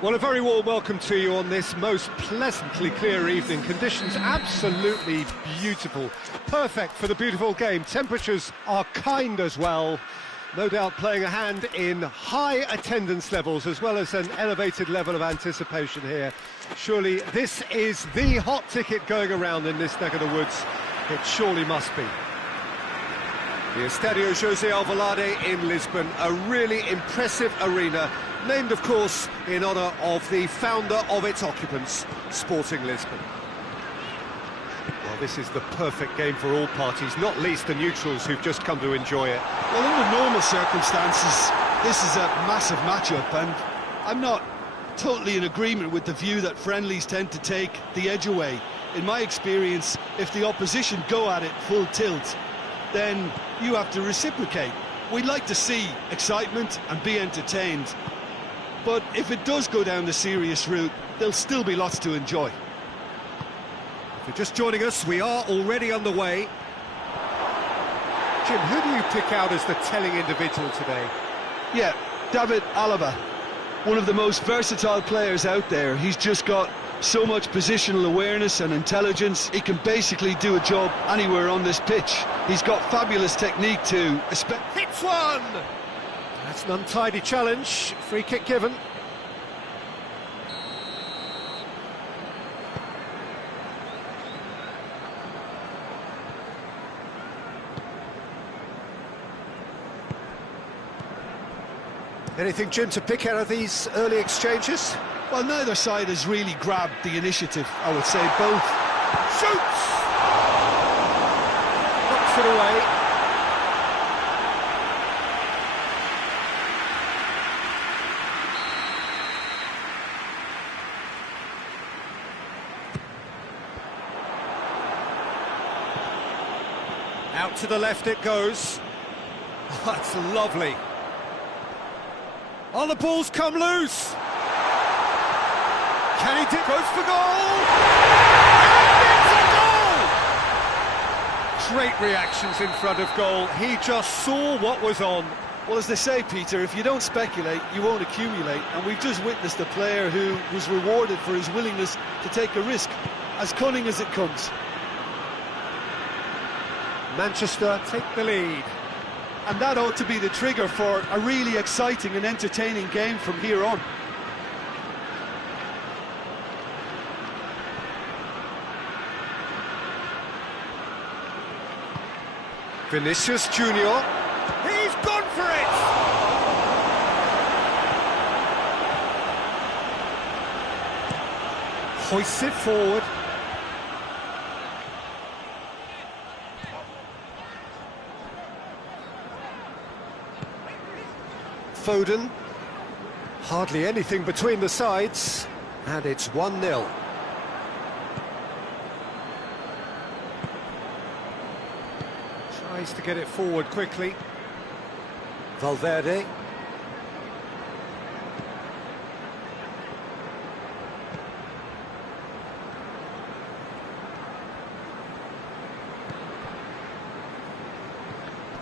Well, a very warm welcome to you on this most pleasantly clear evening. Conditions absolutely beautiful. Perfect for the beautiful game. Temperatures are kind as well. No doubt playing a hand in high attendance levels as well as an elevated level of anticipation here. Surely this is the hot ticket going around in this neck of the woods. It surely must be. The Estadio José Alvalade in Lisbon, a really impressive arena, named, of course, in honour of the founder of its occupants, Sporting Lisbon. Well, this is the perfect game for all parties, not least the neutrals who've just come to enjoy it. Well, under normal circumstances, this is a massive matchup, and I'm not totally in agreement with the view that friendlies tend to take the edge away. In my experience, if the opposition go at it full tilt, then you have to reciprocate. We'd like to see excitement and be entertained, but if it does go down the serious route, there'll still be lots to enjoy. If you're just joining us, we are already underway. Jim, who do you pick out as the telling individual today? Yeah, David Alaba, one of the most versatile players out there. He's just got so much positional awareness and intelligence. He can basically do a job anywhere on this pitch. He's got fabulous technique too. Hits one! That's an untidy challenge. Free kick given. Anything, Jim, to pick out of these early exchanges? Well, neither side has really grabbed the initiative, I would say. Both. Shoots! Knocks it away. Out to the left it goes. Oh, that's lovely. Oh, the ball's come loose. Can he goes for goal? And it's a goal! Great reactions in front of goal. He just saw what was on. Well, as they say, Peter, if you don't speculate, you won't accumulate. And we've just witnessed a player who was rewarded for his willingness to take a risk, as cunning as it comes. Manchester take the lead. And that ought to be the trigger for a really exciting and entertaining game from here on. Vinicius Junior. He's gone for it! Hoists it forward. Foden. Hardly anything between the sides. And it's 1-0. Tries to get it forward quickly. Valverde.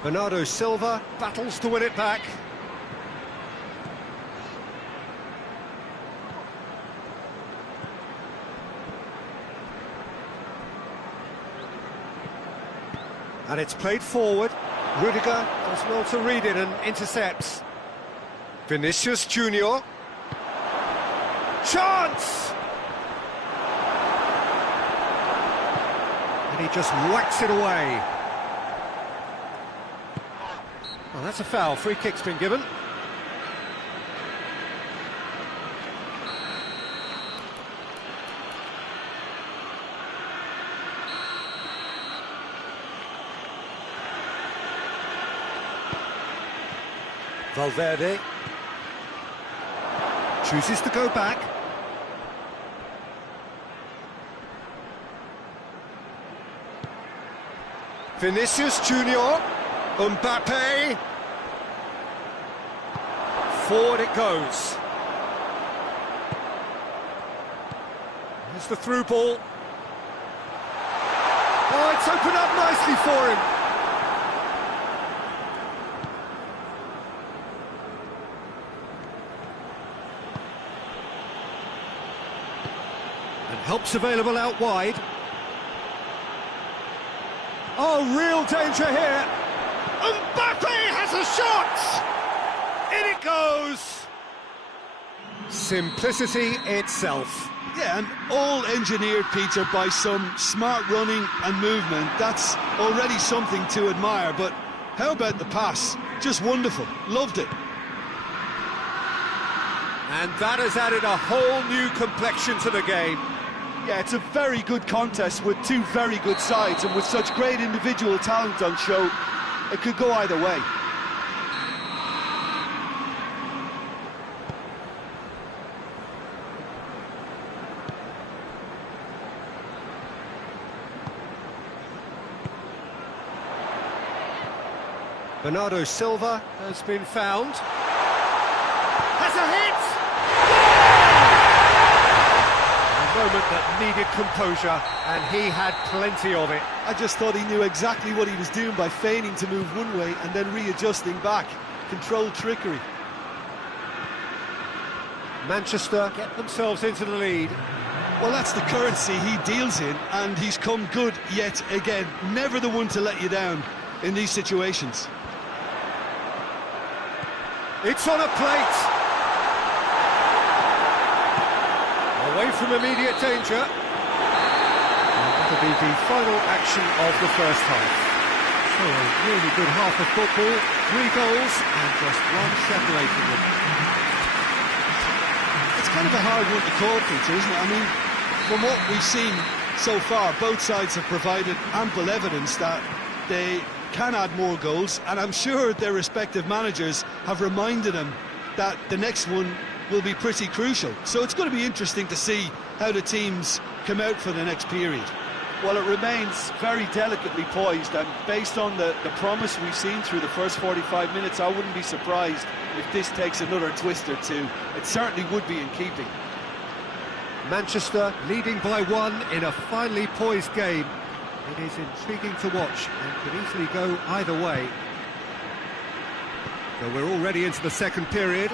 Bernardo Silva battles to win it back. And it's played forward. Rudiger does well to read it and intercepts. Vinicius Junior. Chance! And he just whacks it away. Well, that's a foul. Free kick's been given. Valverde chooses to go back. Vinicius Junior, Mbappe. Forward it goes. There's the through ball. Oh, it's opened up nicely for him. And help's available out wide. Oh, real danger here. Mbappe has a shot! In it goes! Simplicity itself. Yeah, and all engineered, Peter, by some smart running and movement. That's already something to admire, but how about the pass? Just wonderful. Loved it. And that has added a whole new complexion to the game. Yeah, it's a very good contest with two very good sides, and with such great individual talent on show, it could go either way. Bernardo Silva has been found. Has a hit! A moment that needed composure, and he had plenty of it. I just thought he knew exactly what he was doing by feigning to move one way and then readjusting back. Controlled trickery. Manchester get themselves into the lead. Well, that's the currency he deals in, and he's come good yet again. Never the one to let you down in these situations. It's on a plate. Away from immediate danger. And that'll be the final action of the first half. So a really good half of football, 3 goals and just one separating them. It's kind of a hard one to call, Peter, isn't it? I mean, from what we've seen so far, both sides have provided ample evidence that they can add more goals, and I'm sure their respective managers have reminded them that the next one will be pretty crucial. So it's going to be interesting to see how the teams come out for the next period. Well, it remains very delicately poised, and based on the promise we've seen through the first 45 minutes, I wouldn't be surprised if this takes another twist or two. It certainly would be in keeping. Manchester leading by 1 in a finely poised game. It is intriguing to watch and could easily go either way. So we're already into the second period.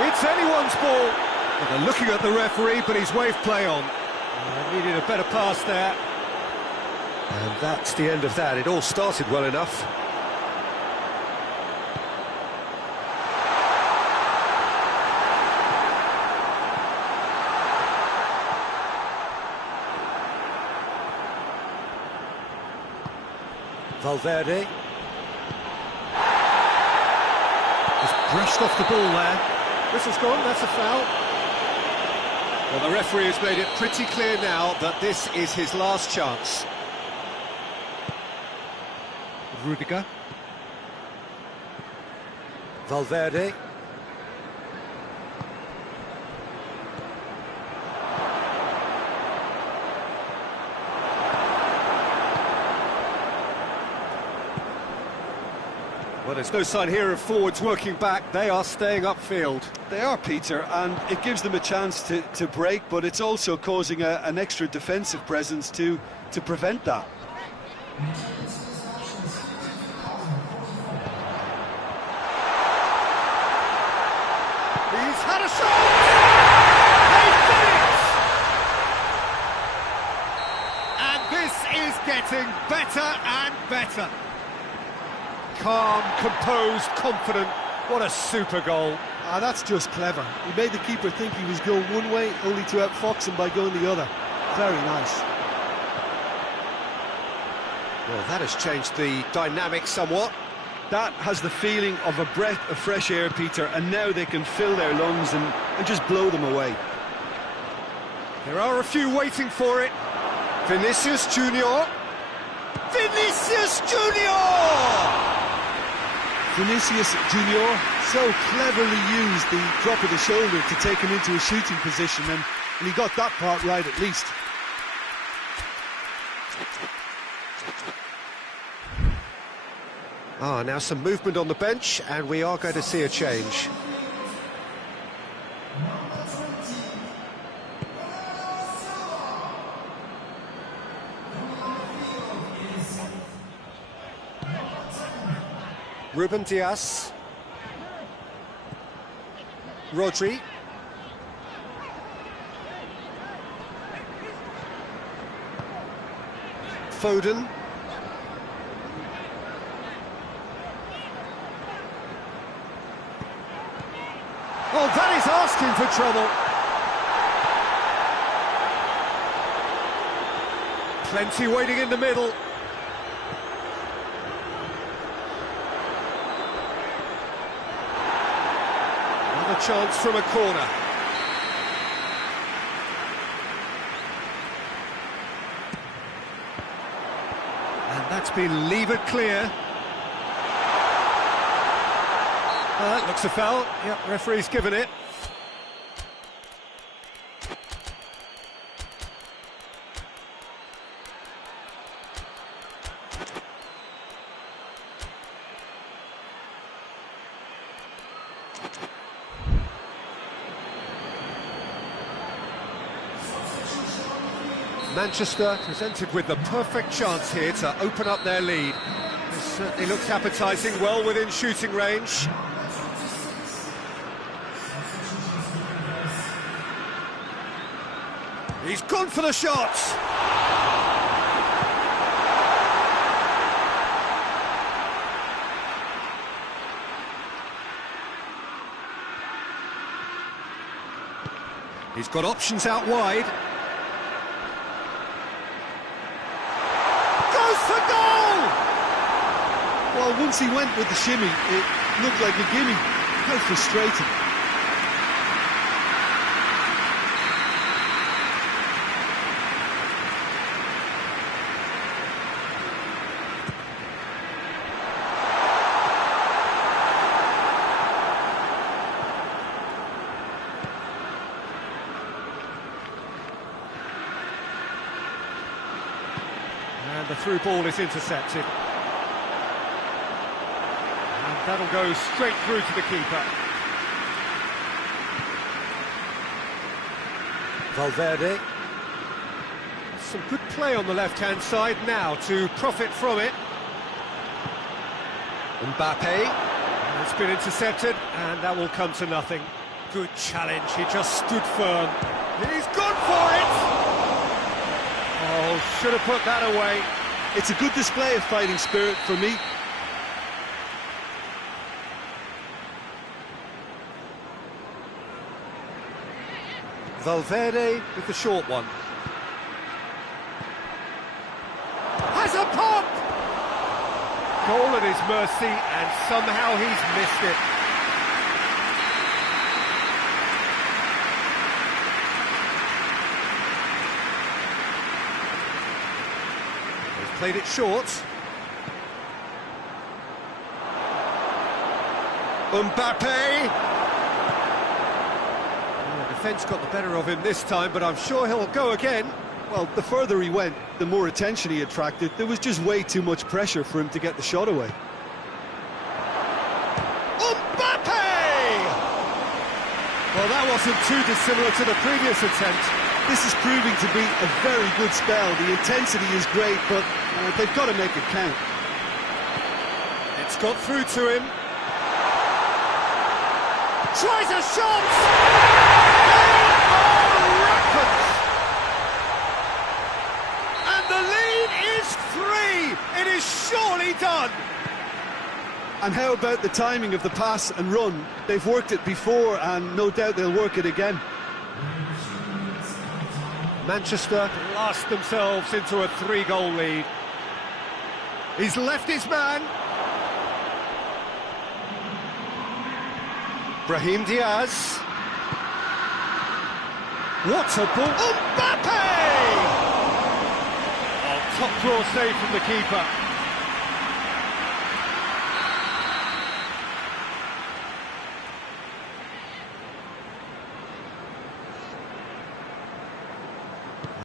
It's anyone's ball. Well, they're looking at the referee, but he's waved play on. Needed a better pass there. And that's the end of that. It all started well enough. Valverde. He's brushed off the ball there. Whistle's gone, that's a foul. Well, the referee has made it pretty clear now that this is his last chance. Rudiger. Valverde. Well, there's no sign here of forwards working back. They are staying upfield. They are, Peter, and it gives them a chance to break, but it's also causing an extra defensive presence to prevent that. He's had a shot! They've done it! And this is getting better and better. Calm, composed, confident. What a super goal. Ah, that's just clever. He made the keeper think he was going one way, only to outfox him by going the other. Very nice. Well, that has changed the dynamic somewhat. That has the feeling of a breath of fresh air, Peter, and now they can fill their lungs and just blow them away. There are a few waiting for it. Vinicius Junior. Vinicius Junior! Vinicius Junior so cleverly used the drop of the shoulder to take him into a shooting position, and he got that part right at least. Now some movement on the bench, and we are going to see a change. Ruben Dias. Foden. Oh, that is asking for trouble. Plenty waiting in the middle. Another chance from a corner. And that's been levered clear. Looks a foul. Yep, referee's given it. Manchester presented with the perfect chance here to open up their lead. It certainly looks appetising, well within shooting range. He's gone for the shots! He's got options out wide. Goes for goal! Well, once he went with the shimmy, it looked like a gimme. How frustrating. And the through ball is intercepted. And that'll go straight through to the keeper. Valverde. Some good play on the left-hand side now to profit from it. Mbappe. It's been intercepted, and that will come to nothing. Good challenge, he just stood firm. He's gone for it! Oh, should have put that away. It's a good display of fighting spirit for me. Valverde with the short one. Has a pop! Goal at his mercy, and somehow he's missed it. He's played it short. Mbappe! Defence got the better of him this time, but I'm sure he'll go again. Well, the further he went, the more attention he attracted. There was just way too much pressure for him to get the shot away. Mbappe! Well, that wasn't too dissimilar to the previous attempt. This is proving to be a very good spell. The intensity is great, but they've got to make it count. It's got through to him. Tries a shot! And the lead is 3! It is surely done! And how about the timing of the pass and run? They've worked it before, and no doubt they'll work it again. Manchester blast themselves into a 3-goal lead. He's left his man. Brahim Diaz. What a ball! Mbappe! Oh, top draw save from the keeper.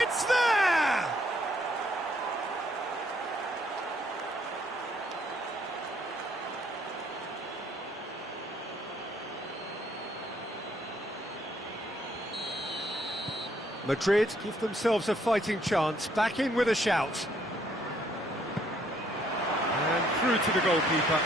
It's there! Madrid give themselves a fighting chance, back in with a shout. And through to the goalkeeper.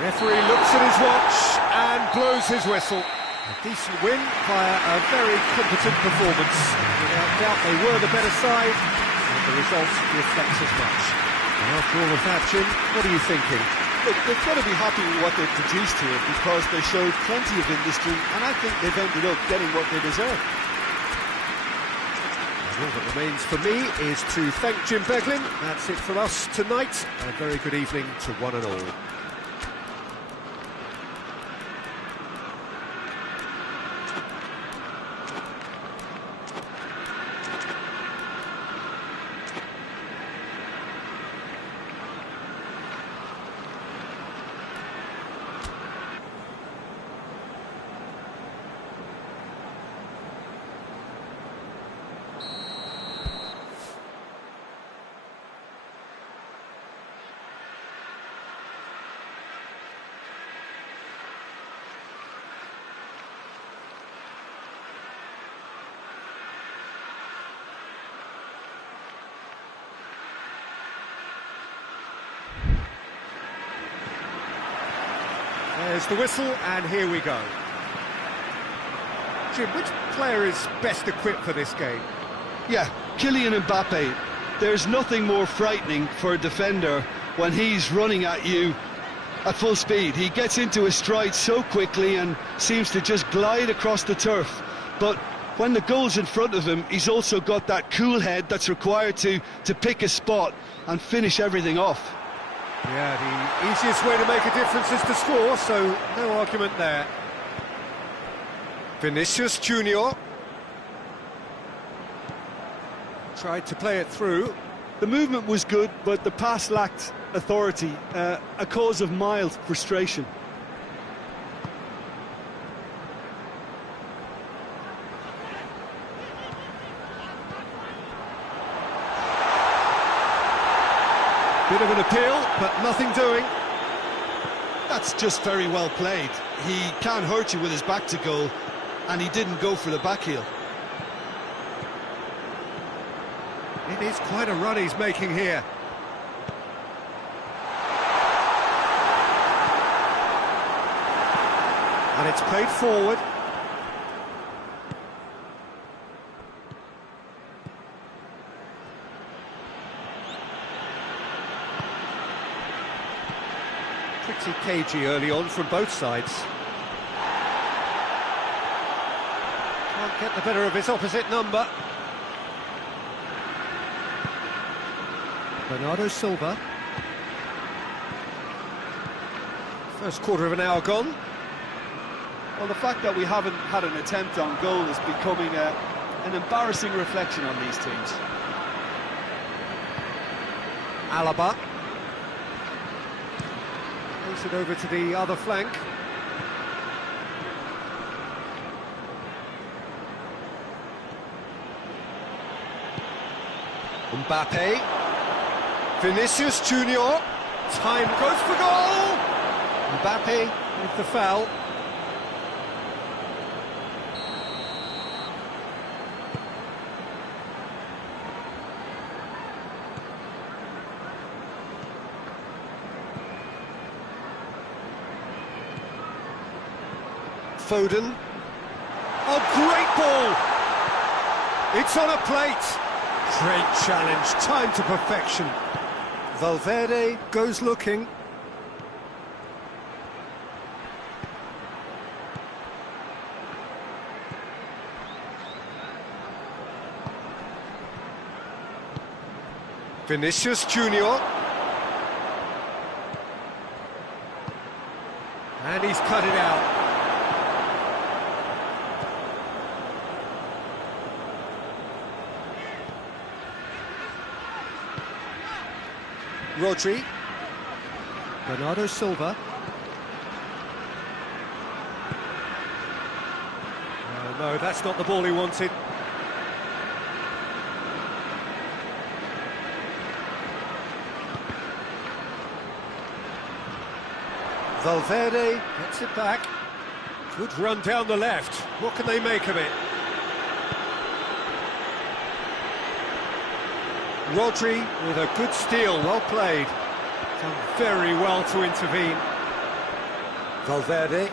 Referee looks at his watch and blows his whistle. A decent win via a very competent performance. Without doubt they were the better side, and the result reflects as much. And after all of that, Jim, what are you thinking? Look, they've got to be happy with what they've produced here because they showed plenty of industry, and I think they've ended up getting what they deserve. All that remains for me is to thank Jim Beglin. That's it from us tonight. A very good evening to one and all. There's the whistle, and here we go. Jim, which player is best equipped for this game? Yeah, Kylian Mbappe. There's nothing more frightening for a defender when he's running at you at full speed. He gets into his stride so quickly and seems to just glide across the turf. But when the goal's in front of him, he's also got that cool head that's required to pick a spot and finish everything off. Yeah, the easiest way to make a difference is to score, so no argument there. Vinicius Junior tried to play it through. The movement was good, but the pass lacked authority, a cause of mild frustration. Bit of an appeal, but nothing doing. That's just very well played. He can't hurt you with his back to goal, and he didn't go for the back heel. It is quite a run he's making here. And it's played forward. Pretty cagey early on from both sides. Can't get the better of his opposite number. Bernardo Silva. First quarter of an hour gone. Well, the fact that we haven't had an attempt on goal is becoming an embarrassing reflection on these teams. Alaba. Takes it over to the other flank. Mbappe. Vinicius Junior. Time goes for goal. Mbappe with the foul. Foden. Oh, great ball! It's on a plate. Great challenge, time to perfection. Valverde goes looking. Vinicius Junior. And he's cut it out. Rodri. Bernardo Silva. No, that's not the ball he wanted. Valverde gets it back. Good run down the left. What can they make of it? Rodri with a good steal, well played. Done very well to intervene. Valverde.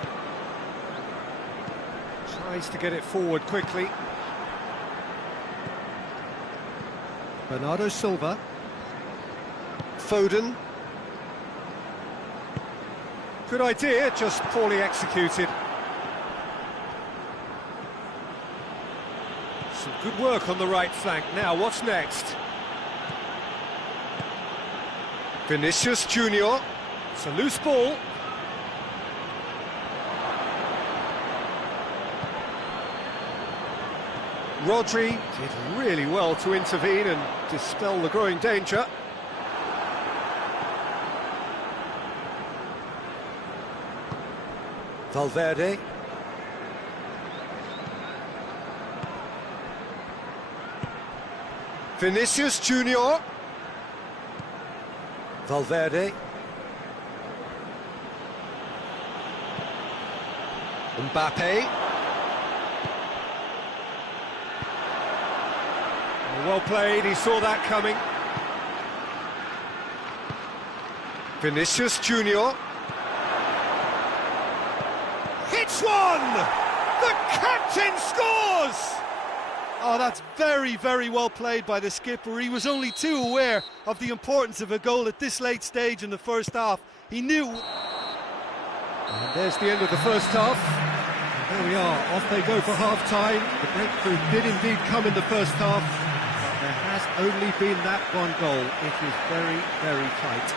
Tries to get it forward quickly. Bernardo Silva. Foden. Good idea, just poorly executed. Some good work on the right flank. Now, what's next? Vinicius Junior. It's a loose ball. Rodri did really well to intervene and dispel the growing danger. Valverde. Vinicius Junior. Valverde. Mbappe. Well played, he saw that coming. Vinicius Junior. Hits one! The captain scores! Oh, that's very, very well played by the skipper. He was only too aware of the importance of a goal at this late stage in the first half. He knew. And there's the end of the first half. And there we are, off they go for half-time. The breakthrough did indeed come in the first half, but there has only been that one goal. It is very, very tight.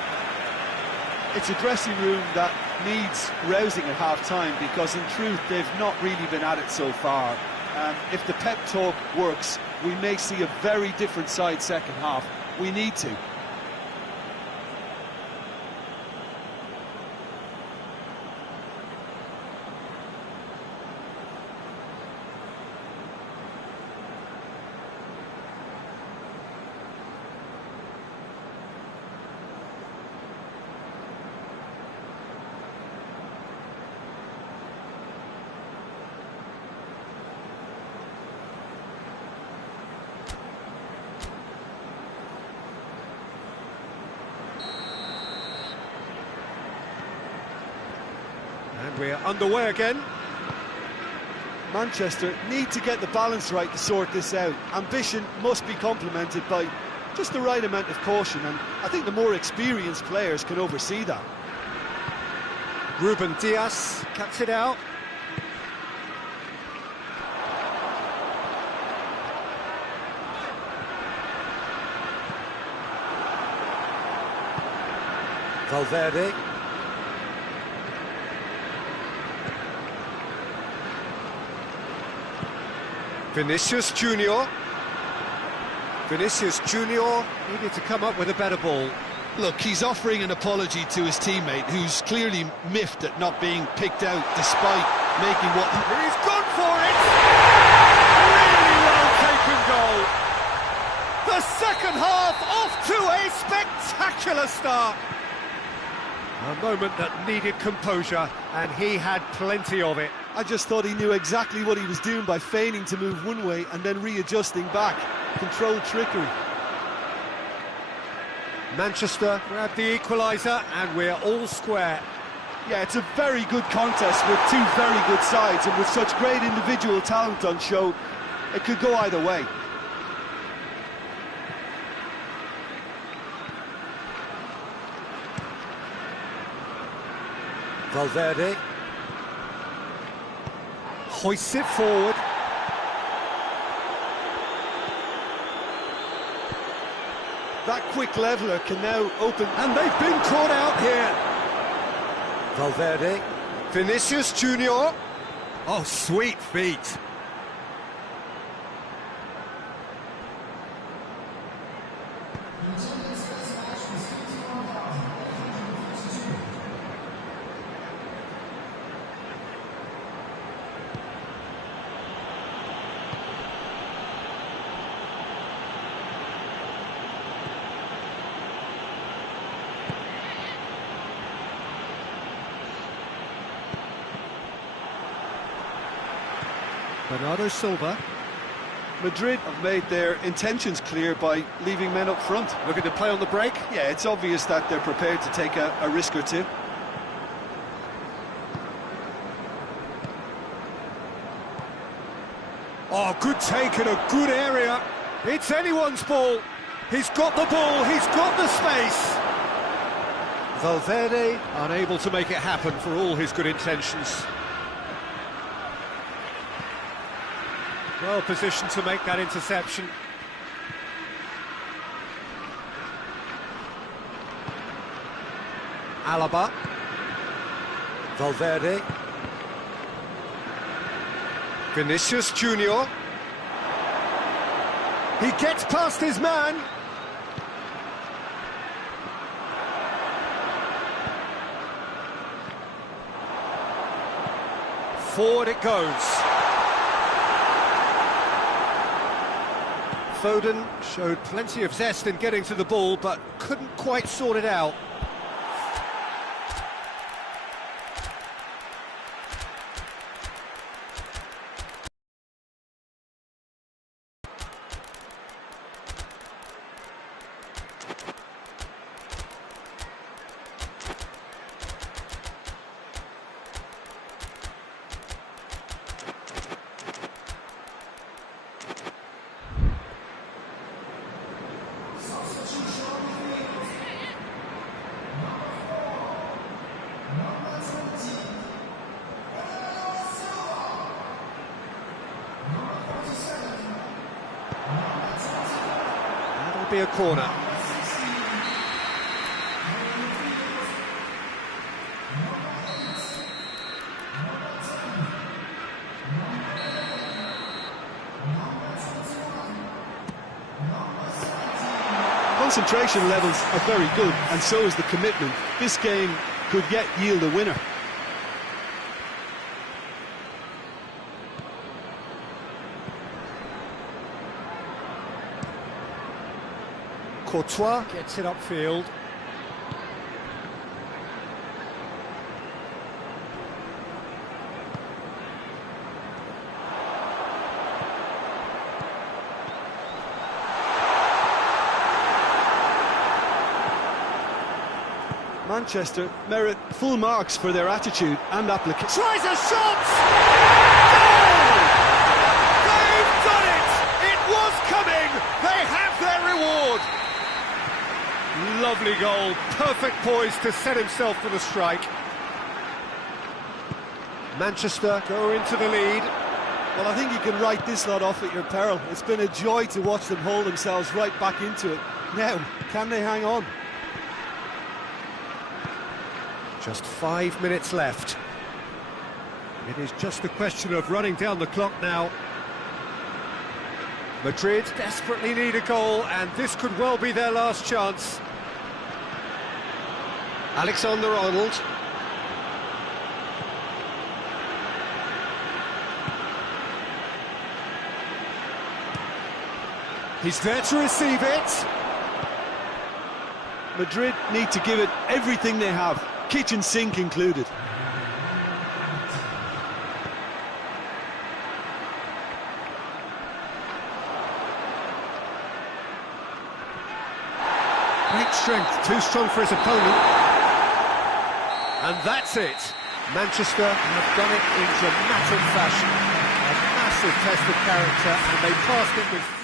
It's a dressing room that needs rousing at half-time, because in truth they've not really been at it so far. If the pep talk works, we may see a very different side second half. We need to. And we're underway again. Manchester need to get the balance right to sort this out. Ambition must be complemented by just the right amount of caution, and I think the more experienced players can oversee that. Ruben Dias cuts it out. Valverde. Vinicius Junior. Vinicius Junior needed to come up with a better ball. Look, he's offering an apology to his teammate, who's clearly miffed at not being picked out despite making what... He's gone for it! Really well taken goal. The second half off to a spectacular start. A moment that needed composure, and he had plenty of it. I just thought he knew exactly what he was doing by feigning to move one way and then readjusting back. Controlled trickery. Manchester grabbed the equaliser, and we're all square. Yeah, it's a very good contest with two very good sides, and with such great individual talent on show, it could go either way. Valverde hoists it forward. That quick leveller can now open... And they've been caught out here. Valverde. Vinicius Junior. Oh, sweet feet. Bernardo Silva. Madrid have made their intentions clear by leaving men up front. Looking to play on the break. Yeah, it's obvious that they're prepared to take a risk or two. Oh, good take in a good area. It's anyone's ball. He's got the ball, he's got the space. Valverde unable to make it happen for all his good intentions. Well positioned to make that interception. Alaba. Valverde. Vinicius Junior. He gets past his man. Forward it goes. Foden showed plenty of zest in getting to the ball, but couldn't quite sort it out. That'll be a corner. Concentration levels are very good, and so is the commitment. This game could yet yield a winner. Courtois gets it upfield. Manchester merit full marks for their attitude and application. Tries a shot! Goal! They've done it! It was coming! They have their reward! Lovely goal, perfect poise to set himself for the strike. Manchester go into the lead. Well, I think you can write this lot off at your peril. It's been a joy to watch them hold themselves right back into it. Now, can they hang on? Just 5 minutes left. It is just a question of running down the clock now. Madrid desperately need a goal, and this could well be their last chance. Alexander-Arnold. He's there to receive it. Madrid need to give it everything they have, kitchen sink included. Great strength, too strong for his opponent. And that's it. Manchester have done it in dramatic fashion. A massive test of character, and they passed it with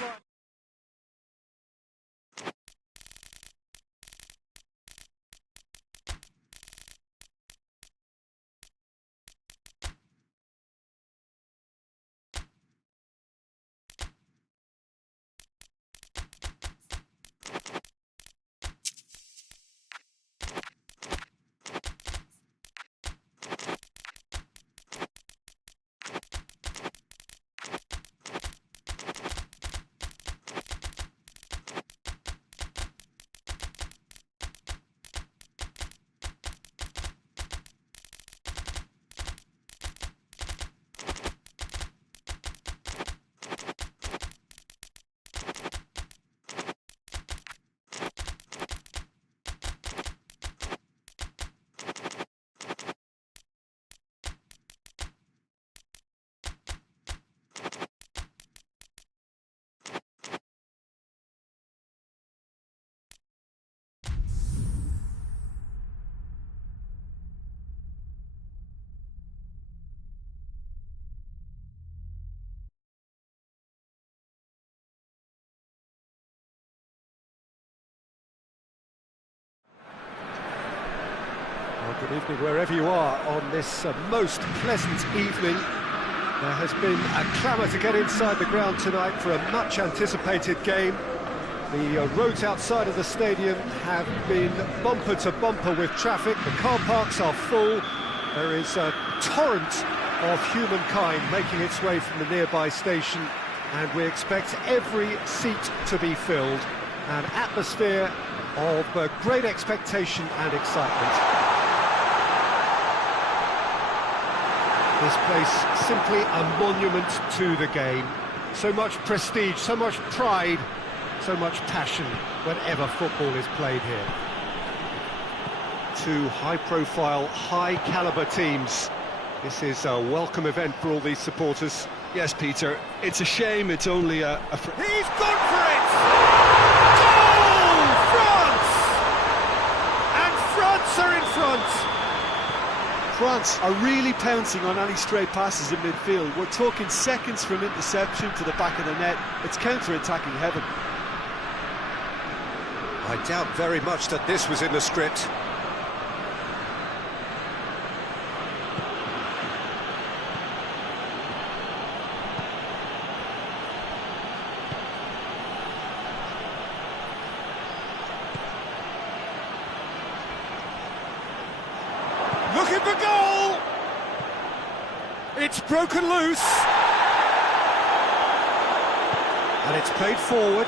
Evening wherever you are on this most pleasant evening. There has been a clamour to get inside the ground tonight for a much anticipated game. The roads outside of the stadium have been bumper to bumper with traffic. The car parks are full. There is a torrent of humankind making its way from the nearby station, and we expect every seat to be filled. An atmosphere of great expectation and excitement. This place simply a monument to the game. So much prestige, so much pride, so much passion whenever football is played here. Two high-profile, high-caliber teams. This is a welcome event for all these supporters. Yes, Peter, it's a shame it's only a He's gone for it! Goal! France! And France are in front! France are really pouncing on any stray passes in midfield. We're talking seconds from interception to the back of the net. It's counter-attacking heaven. I doubt very much that this was in the script. Looking for goal! It's broken loose. And it's played forward.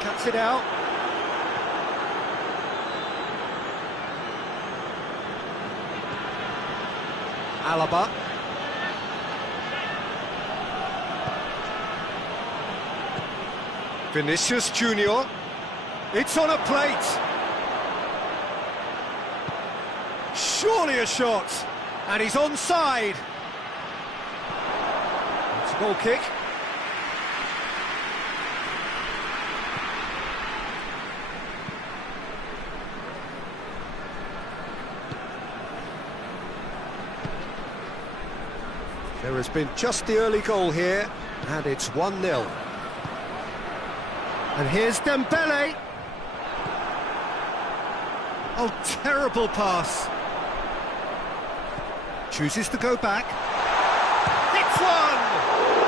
Cuts it out. Alaba. Vinicius Junior. It's on a plate. Surely a shot, and he's onside. It's a goal kick. There has been just the early goal here, and it's 1-0. And here's Dembele. Oh, terrible pass. Chooses to go back. Hits one!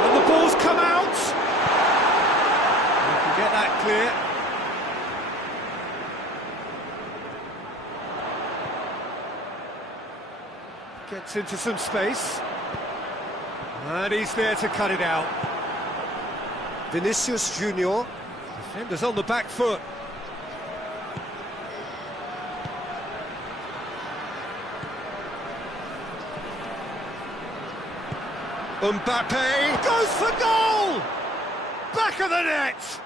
And the ball's come out! We can get that clear. Gets into some space. And he's there to cut it out. Vinicius Junior. Defenders on the back foot. Mbappe goes for goal! Back of the net!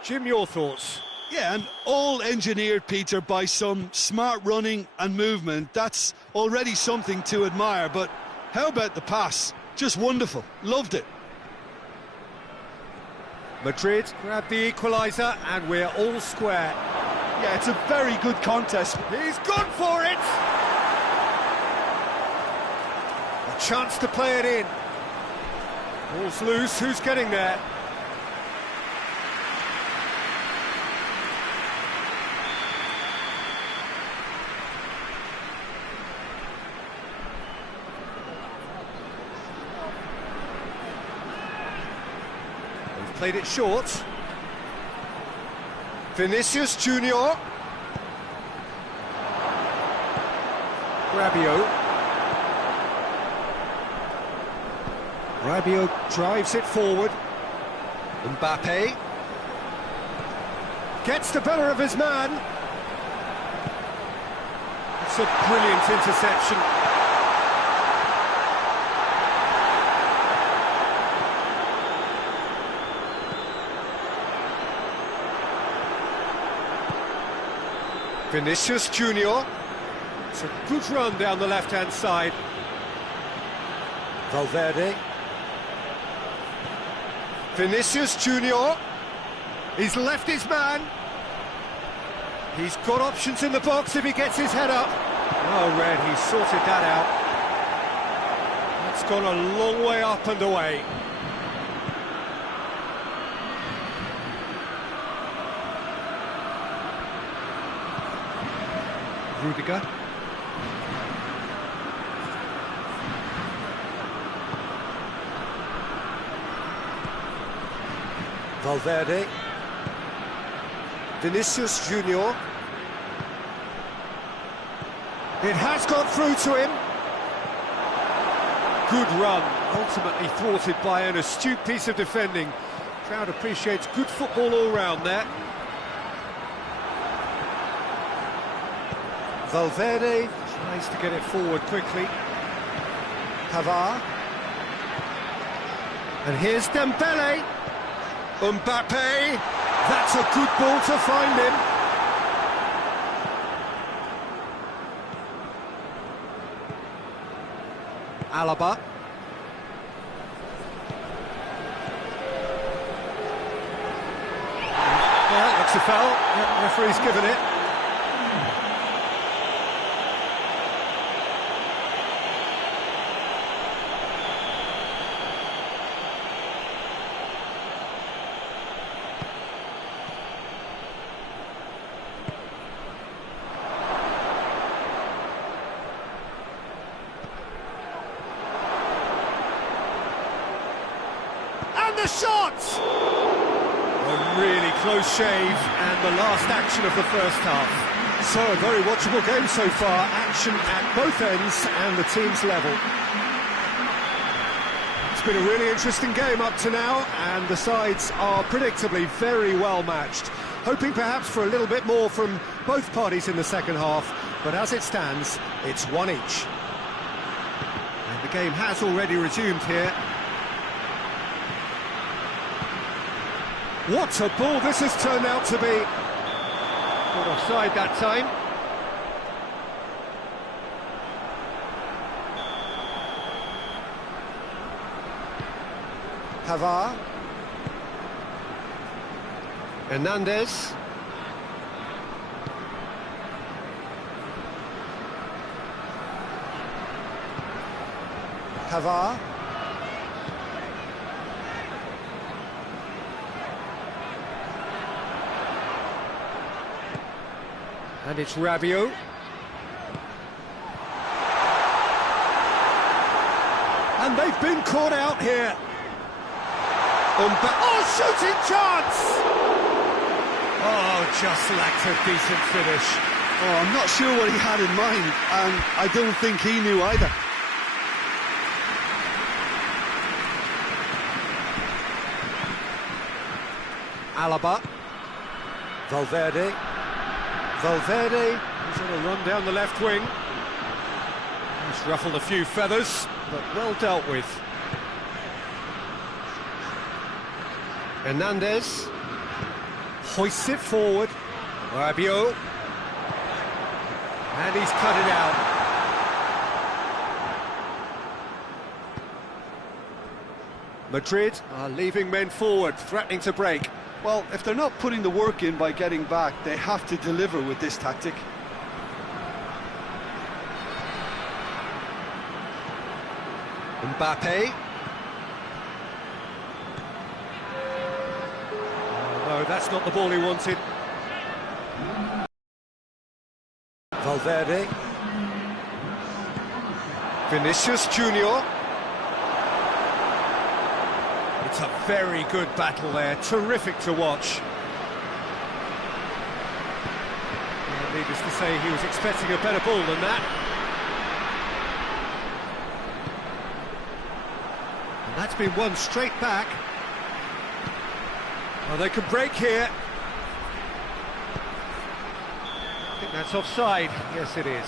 Jim, your thoughts? Yeah, and all engineered, Peter, by some smart running and movement. That's already something to admire, but how about the pass? Just wonderful. Loved it. Madrid grab the equaliser, and we're all square. Yeah, it's a very good contest. He's gone for it! A chance to play it in. Ball's loose, who's getting there? They've played it short. Vinicius Junior. Rabiot drives it forward. Mbappe gets the better of his man. It's a brilliant interception. Vinicius Junior. It's a good run down the left-hand side. Valverde. Vinicius Junior. He's left his man. He's got options in the box if he gets his head up. Oh, Red, he's sorted that out. That's gone a long way up and away. Rudiger. Valverde. Vinicius Junior. It has got through to him. Good run, ultimately thwarted by an astute piece of defending. Crowd appreciates good football all round there. Valverde tries to get it forward quickly. Pavard. And here's Dembele. Mbappe. That's a good ball to find him. Alaba. Yeah, looks a foul. Yeah, referee's given it. The shot! A really close shave, and the last action of the first half. So, a very watchable game so far. Action at both ends and the team's level. It's been a really interesting game up to now, and the sides are predictably very well matched. Hoping perhaps for a little bit more from both parties in the second half, but as it stands, it's one each. And the game has already resumed here. What a ball this has turned out to be. Not offside that time. Pavard. Hernandez. Pavard. And it's Rabiot. And they've been caught out here. Oh, shooting chance! Oh, just lacked a decent finish. Oh, I'm not sure what he had in mind, and I don't think he knew either. Alaba. Valverde. Valverde is on a run down the left wing. He's ruffled a few feathers, but well dealt with. Hernandez hoists it forward. Rabiot. And he's cut it out. Madrid are leaving men forward, threatening to break. Well, if they're not putting the work in by getting back, they have to deliver with this tactic. Mbappe. Oh, no, that's not the ball he wanted. Valverde. Vinicius Junior. It's a very good battle there, terrific to watch. Well, needless to say, he was expecting a better ball than that. And that's been won straight back. Well, they can break here. I think that's offside. Yes, it is.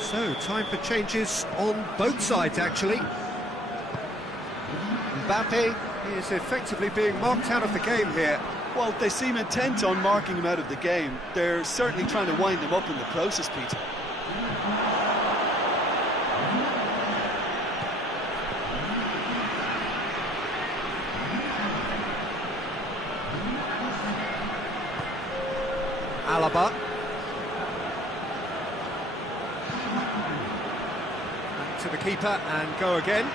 So, time for changes on both sides, actually. Mbappe is effectively being marked out of the game here. Well, they seem intent on marking him out of the game. They're certainly trying to wind him up in the process, Peter. Alaba. Back to the keeper and go again.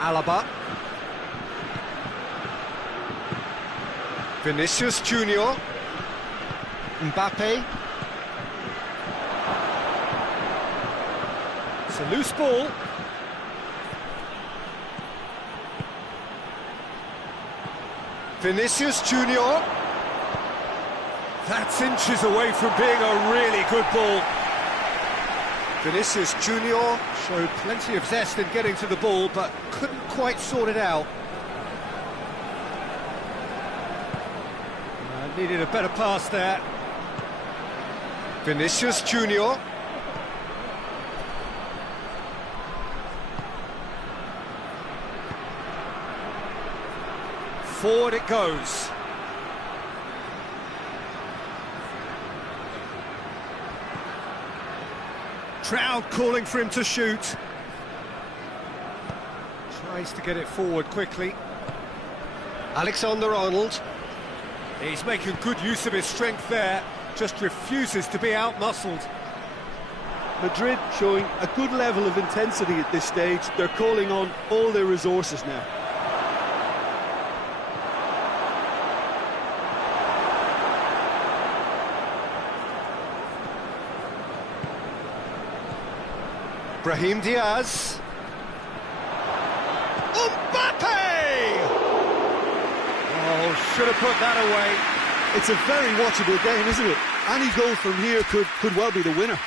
Alaba. Vinicius Junior. Mbappe. It's a loose ball. Vinicius Junior. That's inches away from being a really good ball. Vinicius Junior showed plenty of zest in getting to the ball, but couldn't quite sort it out. Needed a better pass there. Vinicius Junior. Forward it goes. Crowd calling for him to shoot. Tries to get it forward quickly. Alexander-Arnold. He's making good use of his strength there. Just refuses to be out-muscled. Madrid showing a good level of intensity at this stage. They're calling on all their resources now. Brahim Diaz. Mbappe! Oh, should have put that away. It's a very watchable game, isn't it? Any goal from here could well be the winner.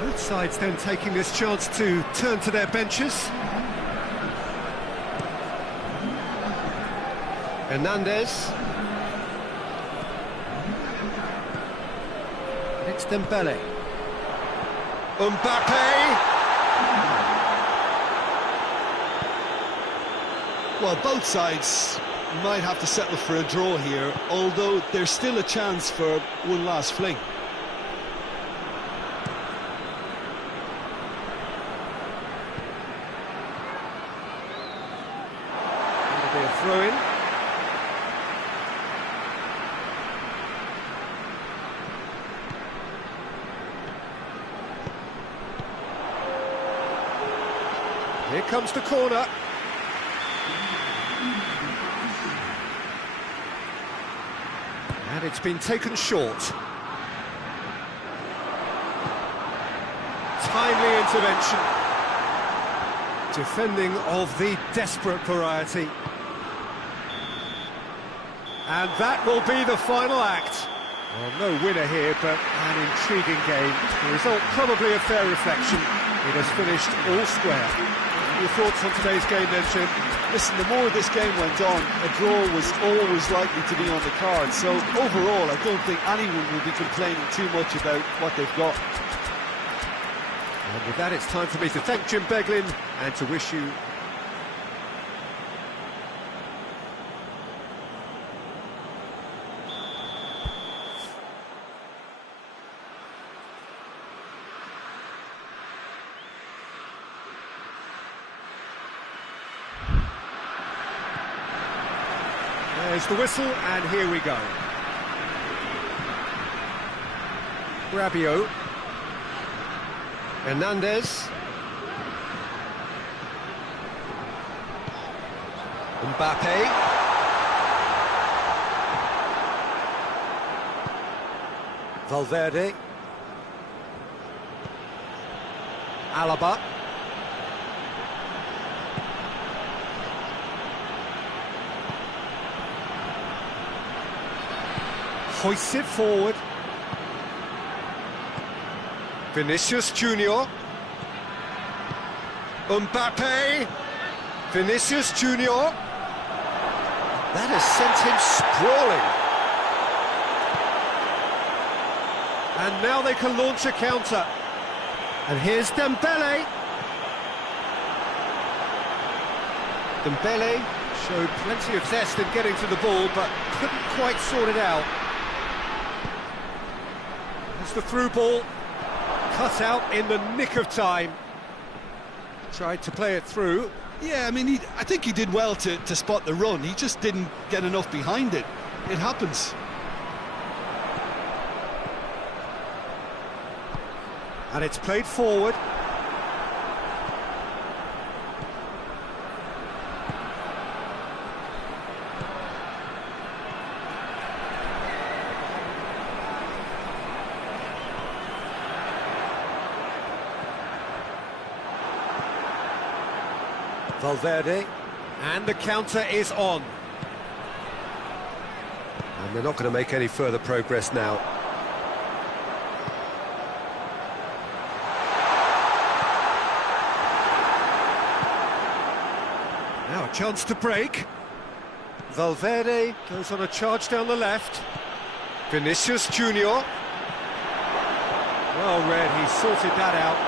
Both sides then taking this chance to turn to their benches. Hernandez. It's Dembele. Mbappe. Well, both sides might have to settle for a draw here, although there's still a chance for one last fling. It'll be a throw-in. Here comes the corner. And it's been taken short. Timely intervention. Defending of the desperate variety. And that will be the final act. Well, no winner here, but an intriguing game. The result probably a fair reflection. It has finished all square. Your thoughts on today's game then, Jim? Listen, the more this game went on, a draw was always likely to be on the card. So overall, I don't think anyone will be complaining too much about what they've got. And with that, it's time for me to thank Jim Beglin and to wish you There's the whistle, and here we go. Rabiot. Hernandez. Mbappe. Valverde. Alaba. Hoists it forward. Vinicius Junior. Mbappe. Vinicius Junior. That has sent him sprawling. And now they can launch a counter. And here's Dembele. Dembele showed plenty of zest in getting to the ball, but couldn't quite sort it out. It's the through ball, cut out in the nick of time. Tried to play it through. Yeah, I mean, I think he did well to spot the run. He just didn't get enough behind it. It happens. And it's played forward. Valverde, and the counter is on. And they're not going to make any further progress now. Now a chance to break. Valverde goes on a charge down the left. Vinicius Junior. Well read, he sorted that out.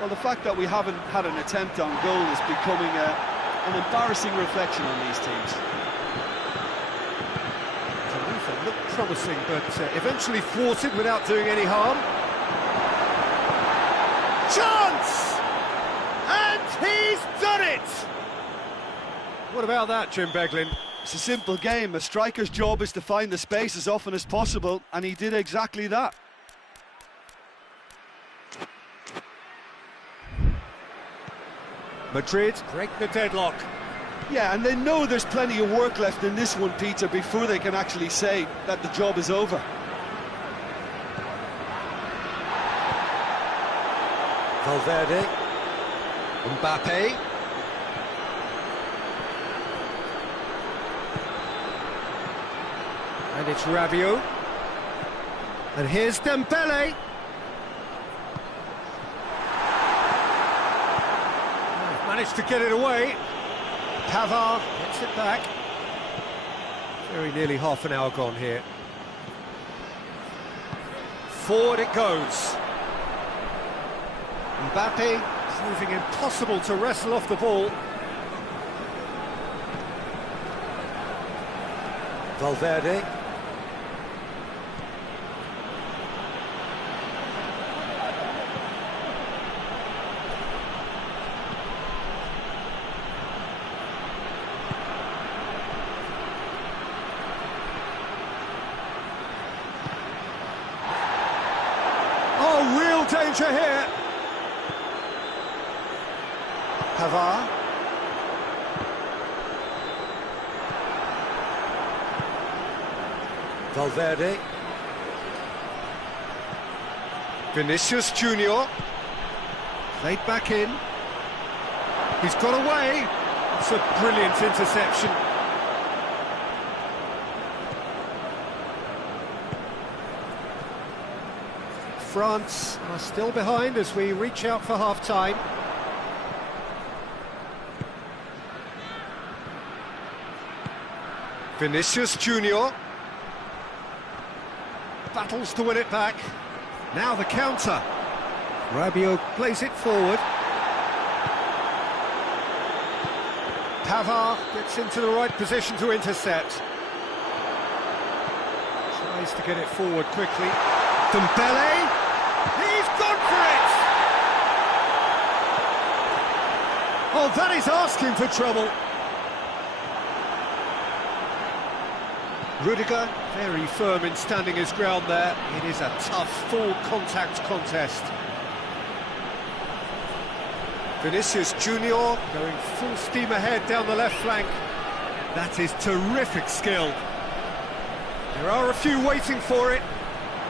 Well, the fact that we haven't had an attempt on goal is becoming an embarrassing reflection on these teams. It looked promising, but eventually thwarted without doing any harm. Chance! And he's done it! What about that, Jim Beglin? It's a simple game. A striker's job is to find the space as often as possible, and he did exactly that. Madrid break the deadlock. Yeah, and they know there's plenty of work left in this one, Peter, before they can actually say that the job is over. Valverde. Mbappe. And it's Rabiot. And here's Dembele. Managed to get it away. Pavard gets it back. Very nearly half an hour gone here. Forward it goes. Mbappe proving impossible to wrestle off the ball. Valverde. Oh, real danger here. Pavard. Valverde. Vinicius Junior. Played back in. He's got away. It's a brilliant interception. France are still behind as we reach out for half-time. Vinicius Junior. Battles to win it back. Now the counter. Rabiot plays it forward. Pavard gets into the right position to intercept. Tries to get it forward quickly. Dembele. He's gone for it! Oh, that is asking for trouble. Rudiger, very firm in standing his ground there. It is a tough, full-contact contest. Vinicius Junior going full steam ahead down the left flank. That is terrific skill. There are a few waiting for it.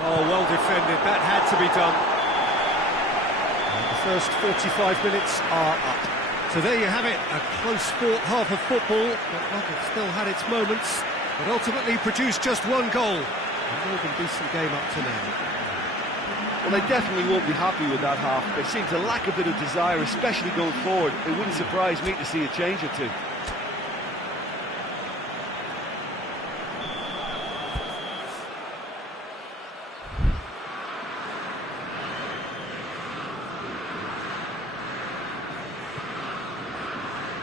Oh, well defended, that had to be done. And the first 45 minutes are up. So there you have it, a close-fought half of football, but one that still had its moments, but ultimately produced just one goal. A more than decent game up to now. Well, they definitely won't be happy with that half. They seem to lack a bit of desire, especially going forward. It wouldn't surprise me to see a change or two.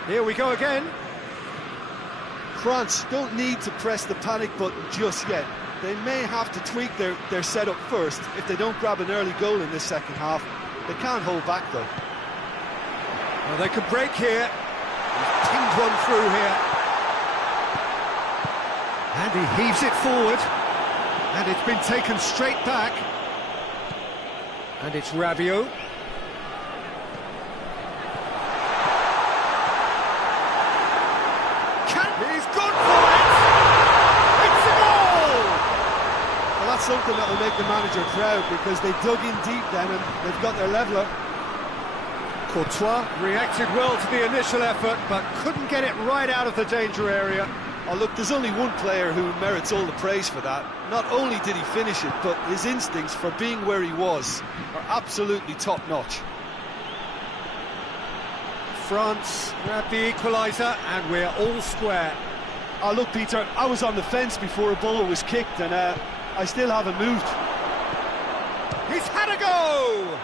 Here we go again. France don't need to press the panic button just yet. They may have to tweak their setup first if they don't grab an early goal in this second half. They can't hold back though. Well, they could break here. He's pinged one through here. And he heaves it forward. And it's been taken straight back. And it's Rabiot. He's gone for it! It's a goal! Well, that's something that will make the manager proud because they dug in deep then and they've got their leveller. Courtois reacted well to the initial effort, but couldn't get it right out of the danger area. Oh, look, there's only one player who merits all the praise for that. Not only did he finish it, but his instincts for being where he was are absolutely top-notch. France grabbed the equaliser, and we're all square. Oh, look, Peter, I was on the fence before a ball was kicked, and I still haven't moved. He's had a go!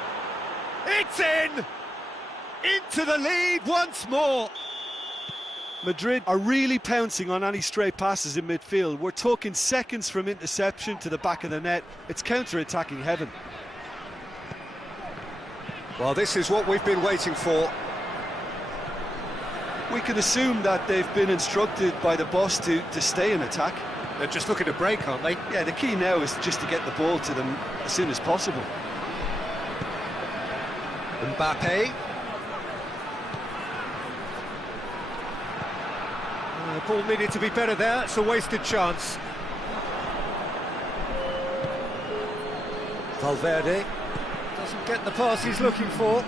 It's in! Into the lead once more. Madrid are really pouncing on any stray passes in midfield. We're talking seconds from interception to the back of the net. It's counter-attacking heaven. Well, this is what we've been waiting for. We can assume that they've been instructed by the boss to stay in attack. They're just looking to break, aren't they? Yeah, the key now is just to get the ball to them as soon as possible. Mbappe. The ball needed to be better there, it's a wasted chance. Valverde doesn't get the pass he's looking for.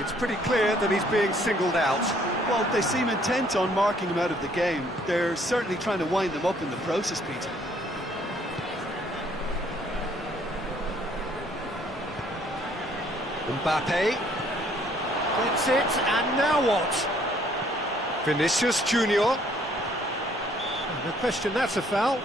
It's pretty clear that he's being singled out. Well, they seem intent on marking him out of the game. They're certainly trying to wind them up in the process, Peter. Mbappe gets it, and now what? Vinicius Junior. No question, that's a foul.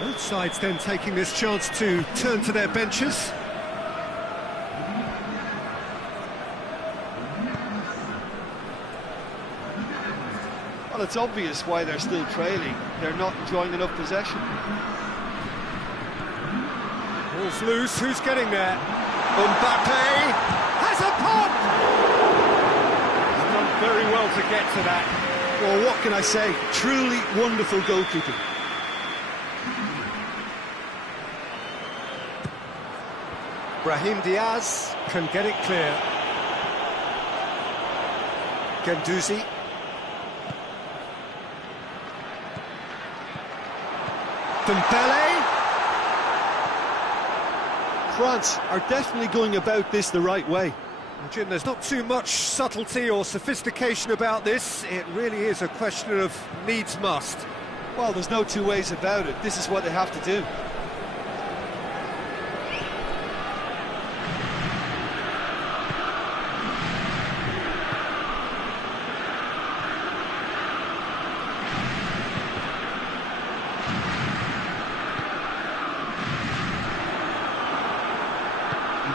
Both sides then taking this chance to turn to their benches. Well, it's obvious why they're still trailing. They're not enjoying enough possession. Ball's loose, who's getting there? Mbappe has a pop! He's done very well to get to that. Well, what can I say? Truly wonderful goalkeeping. Brahim Diaz can get it clear. Guendouzi. Dembele. France are definitely going about this the right way. Jim, there's not too much subtlety or sophistication about this. It really is a question of needs must. Well, there's no two ways about it. This is what they have to do.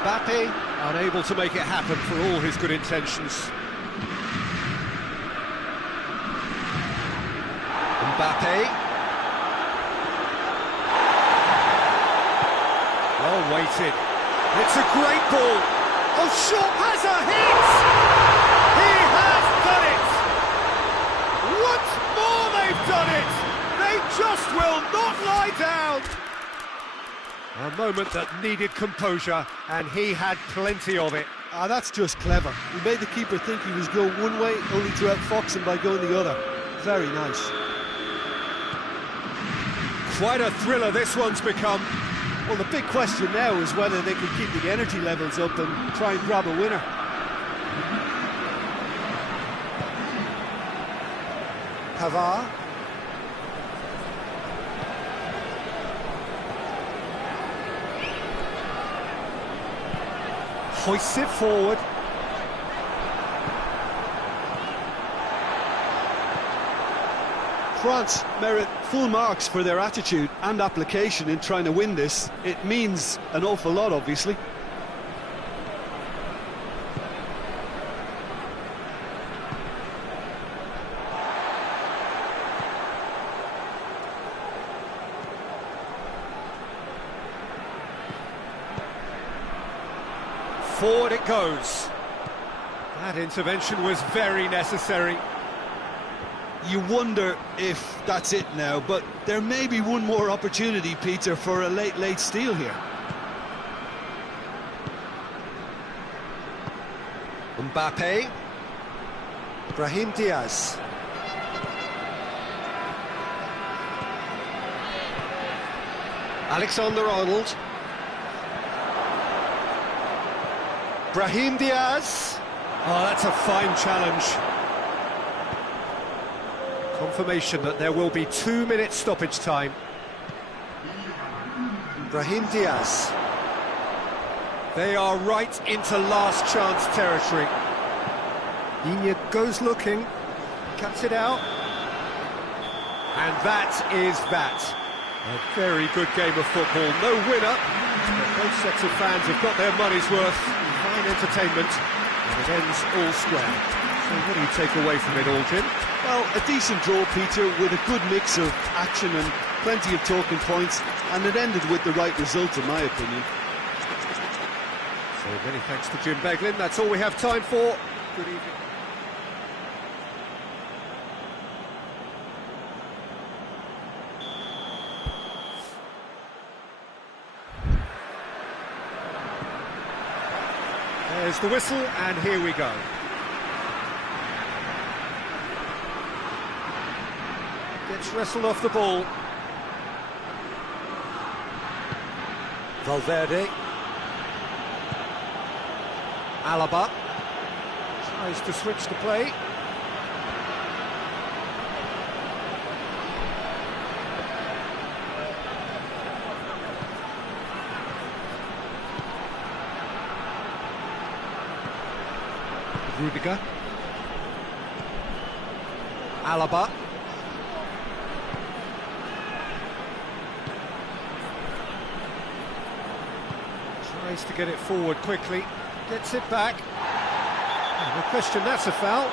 Mbappe, unable to make it happen for all his good intentions. Mbappe. Well weighted. It's a great ball. Oh, short passer hits! He has done it! Once more they've done it! They just will not lie down! A moment that needed composure, and he had plenty of it. Ah, that's just clever. He made the keeper think he was going one way, only to outfox him by going the other. Very nice. Quite a thriller this one's become. Well, the big question now is whether they can keep the energy levels up and try and grab a winner. Pavard. Hoists it forward. France merit full marks for their attitude and application in trying to win this. It means an awful lot, obviously. Forward it goes. That intervention was very necessary. You wonder if that's it now, but there may be one more opportunity, Peter, for a late steal here. Mbappe. Brahim Diaz. Alexander-Arnold. Brahim Diaz. Oh, that's a fine challenge. Confirmation that there will be 2 minutes stoppage time. Brahim Diaz. They are right into last chance territory. Digne goes looking, cuts it out. And that is that. A very good game of football. No winner, but both sets of fans have got their money's worth. Fine entertainment, and it ends all square. So what do you take away from it all, Jim? Well, a decent draw, Peter, with a good mix of action and plenty of talking points, and it ended with the right result, in my opinion. So many thanks to Jim Beglin. That's all we have time for. Good evening. There's the whistle, and here we go. Gets wrestled off the ball. Valverde. Alaba tries to switch the play. Rudiger. Alaba. Tries to get it forward quickly. Gets it back. No question, that's a foul.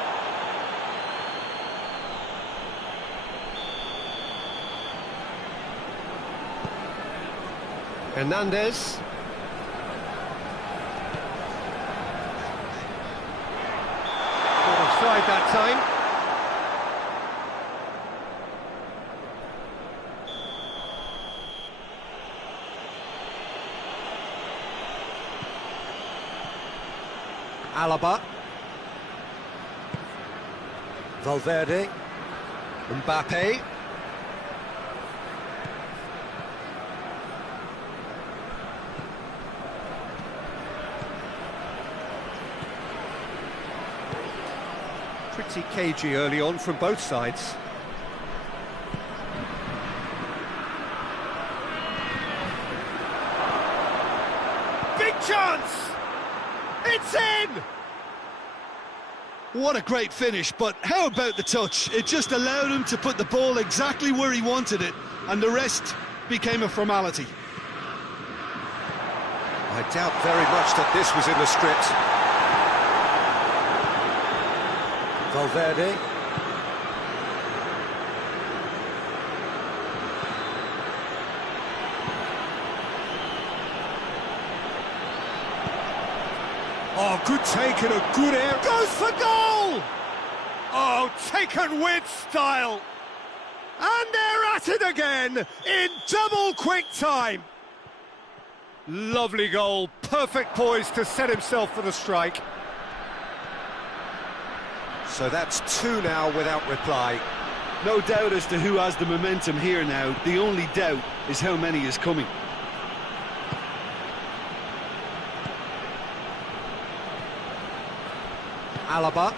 Hernandez. Got offside that time. Alaba. Valverde. Mbappe. Pretty cagey early on from both sides. Big chance! It's in! What a great finish, but how about the touch? It just allowed him to put the ball exactly where he wanted it, and the rest became a formality. I doubt very much that this was in the script. Valverde. Oh, good take and a good air. Goes for goal! Oh, taken with style. And they're at it again in double quick time. Lovely goal, perfect poise to set himself for the strike. So that's two now without reply. No doubt as to who has the momentum here now. The only doubt is how many is coming. Alaba.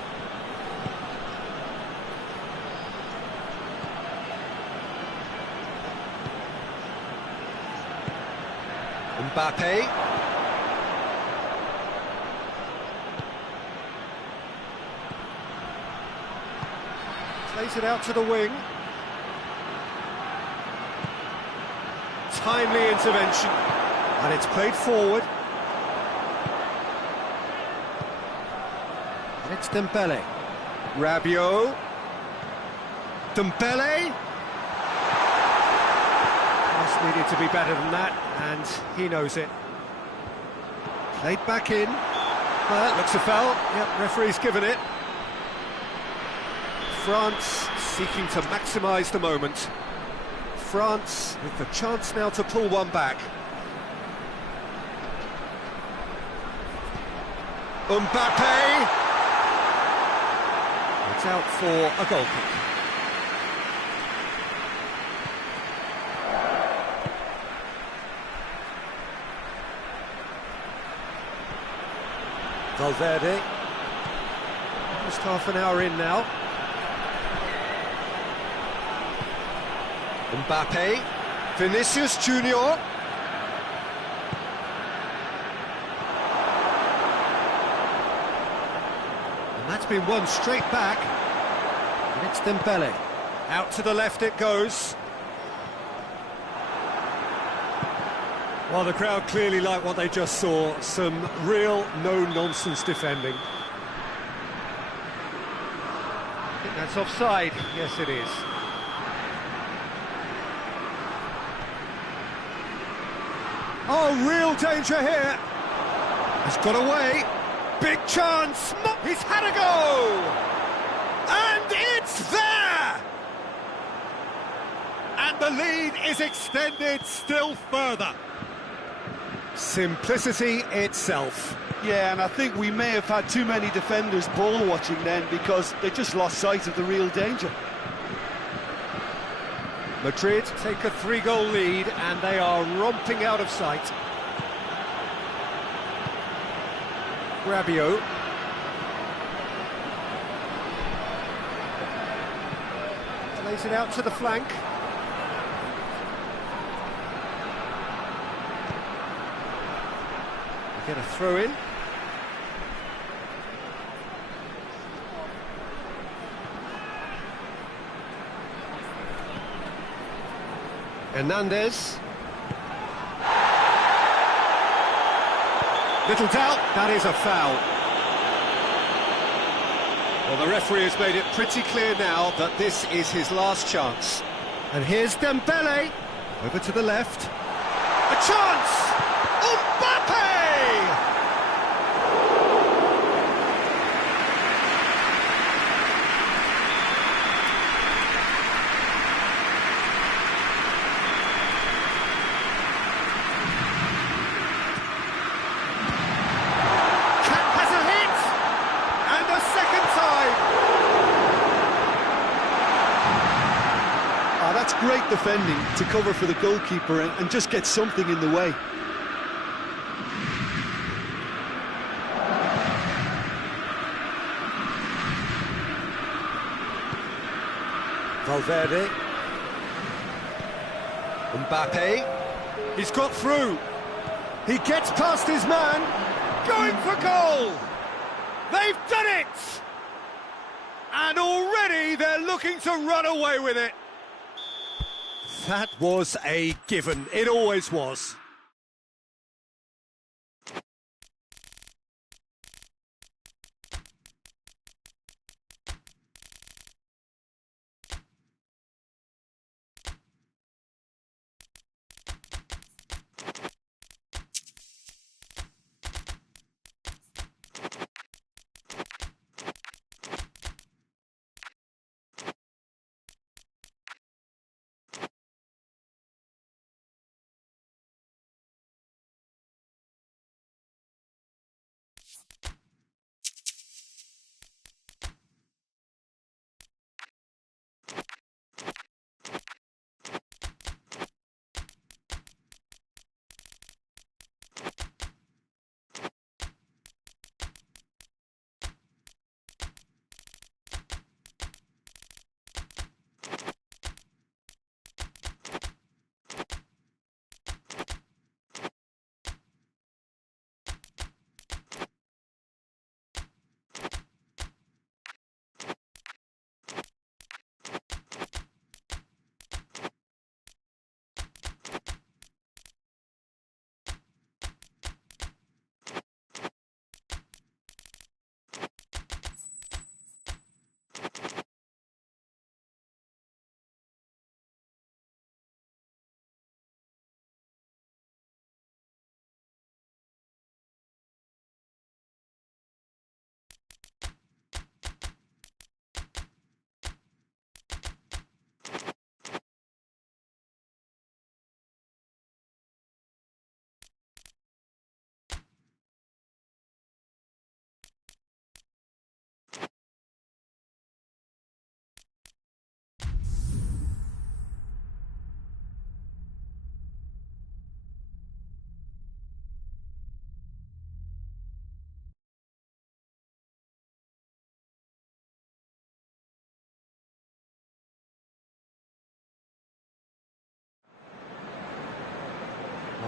Mbappe. Plays it out to the wing. Timely intervention. And it's played forward. And it's Dembele. Rabiot. Dembele. Just needed to be better than that, and he knows it. Played back in. That looks a foul. Yep, referee's given it. France seeking to maximise the moment. France with the chance now to pull one back. Mbappe. It's out for a goal kick. Valverde. Just half an hour in now. Mbappe. Vinicius Junior. And that's been won straight back. And it's Dembele. Out to the left it goes. Well, the crowd clearly like what they just saw. Some real no-nonsense defending. I think that's offside. Yes, it is. Oh, real danger here. He's got away. Big chance. He's had a go. And it's there. And the lead is extended still further. Simplicity itself. Yeah, and I think we may have had too many defenders ball watching then, because they just lost sight of the real danger. Madrid take a 3-goal lead and they are romping out of sight. Rabiot. Plays it out to the flank. Get a throw in. Hernandez. Little doubt, that is a foul. Well, the referee has made it pretty clear now that this is his last chance. And here's Dembele. Over to the left. A chance! Mbappe! That's great defending to cover for the goalkeeper and just get something in the way. Valverde. Mbappe. He's got through. He gets past his man. Going for goal. They've done it. And already they're looking to run away with it. That was a given. It always was.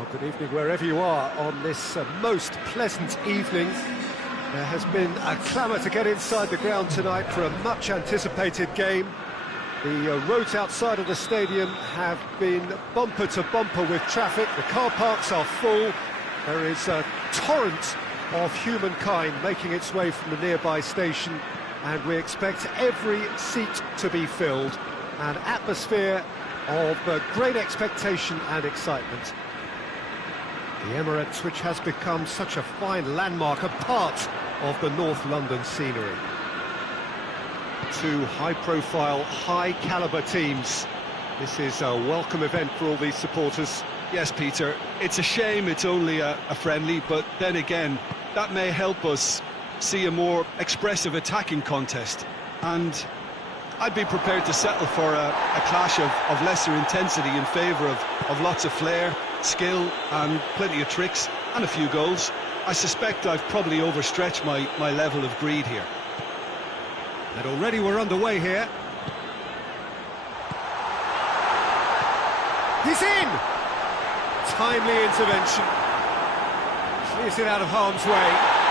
Well, good evening wherever you are on this most pleasant evening. There has been a clamour to get inside the ground tonight for a much anticipated game. The roads outside of the stadium have been bumper to bumper with traffic. The car parks are full. There is a torrent of humankind making its way from the nearby station, and we expect every seat to be filled. An atmosphere of great expectation and excitement. The Emirates, which has become such a fine landmark, a part of the North London scenery. Two high-profile, high-caliber teams. This is a welcome event for all these supporters. Yes, Peter, it's a shame it's only a friendly, but then again, that may help us see a more expressive attacking contest. And I'd be prepared to settle for a clash of lesser intensity in favour of lots of flair, skill and plenty of tricks and a few goals. I suspect I've probably overstretched my level of greed here. And already we're underway here. He's in! Timely intervention. Clears it out of harm's way.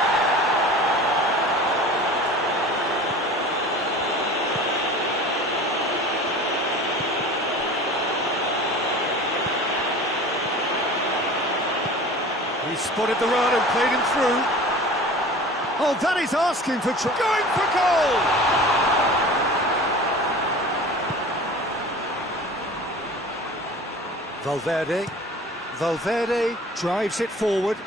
He spotted the run and played him through. Oh, that is asking for going for goal! Valverde drives it forward.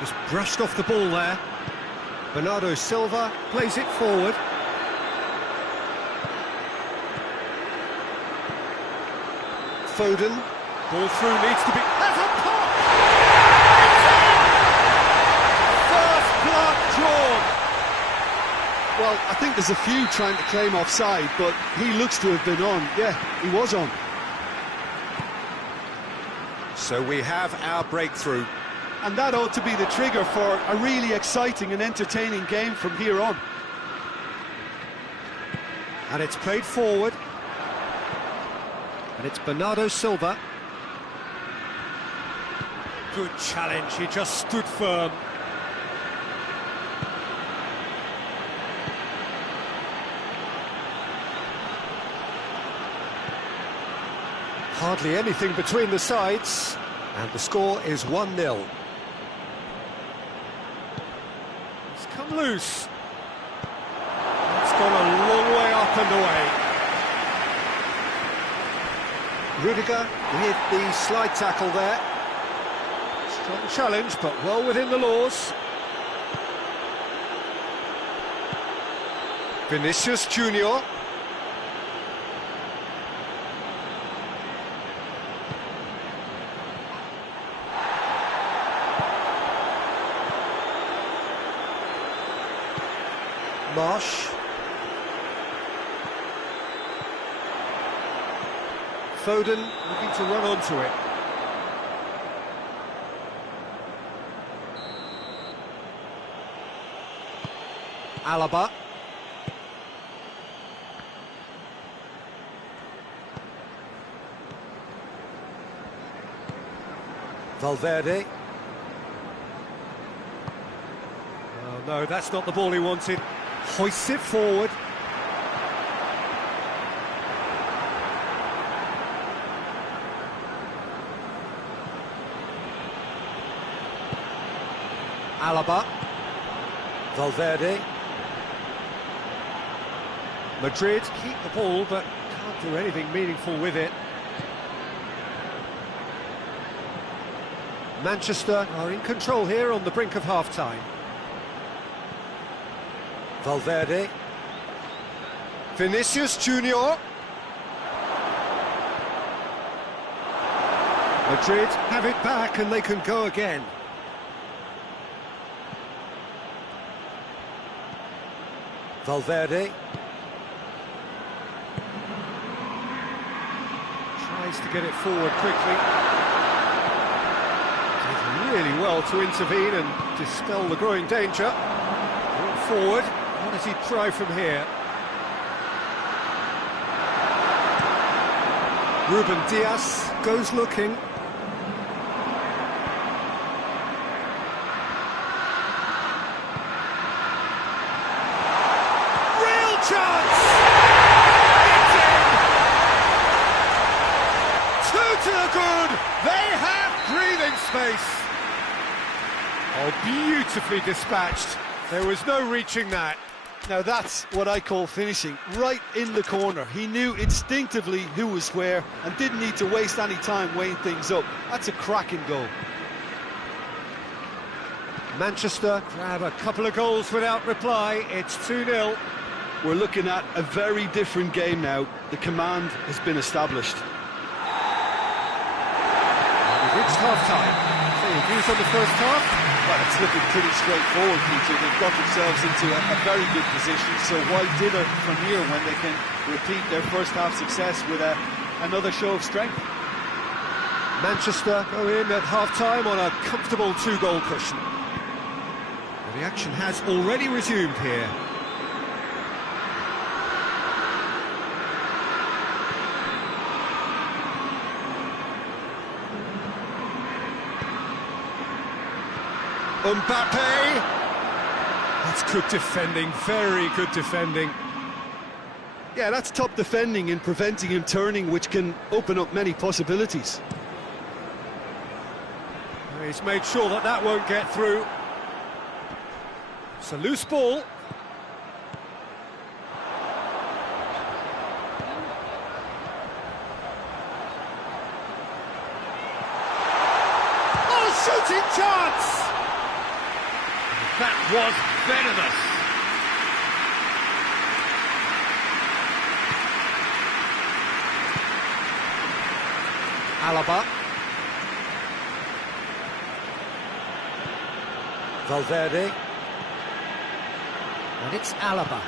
Just brushed off the ball there. Bernardo Silva plays it forward. Foden, ball through, needs to be... Has a pop! First blood drawn! Well, I think there's a few trying to claim offside, but he looks to have been on. Yeah, he was on. So we have our breakthrough. And that ought to be the trigger for a really exciting and entertaining game from here on. And it's played forward. And it's Bernardo Silva. Good challenge, he just stood firm. Hardly anything between the sides, and the score is 1-0. It's come loose. It's gone a long way up and away. Rudiger with the slide tackle there. Strong challenge, but well within the laws. Vinicius Junior. Marsh. Foden looking to run onto it. Alaba. Valverde. Oh no, that's not the ball he wanted. Hoists it forward. Alaba. Valverde. Madrid keep the ball, but can't do anything meaningful with it. Manchester are in control here on the brink of half-time. Valverde. Vinicius Junior. Madrid have it back and they can go again. Valverde. Chance to get it forward quickly. Did really well to intervene and dispel the growing danger. Brought forward. What does he try from here? Ruben Diaz goes looking. Real chance! It's in! 2 to the good! They have breathing space! Oh, beautifully dispatched. There was no reaching that. Now that's what I call finishing, right in the corner. He knew instinctively who was where and didn't need to waste any time weighing things up. That's a cracking goal. Manchester grab a couple of goals without reply. It's 2-0. We're looking at a very different game now. The command has been established. We've reached half-time. So your views on the first half? Well, it's looking pretty straightforward, Peter. They've got themselves into a very good position, so why dither from here when they can repeat their first half success with another show of strength? Manchester go in at half-time on a comfortable 2-goal cushion. Well, the action has already resumed here. Mbappe! That's good defending, very good defending. Yeah, that's top defending and preventing him turning, which can open up many possibilities. He's made sure that that won't get through. It's a loose ball. Oh, shooting chance! That was venomous. Alaba. Valverde. And it's Alaba.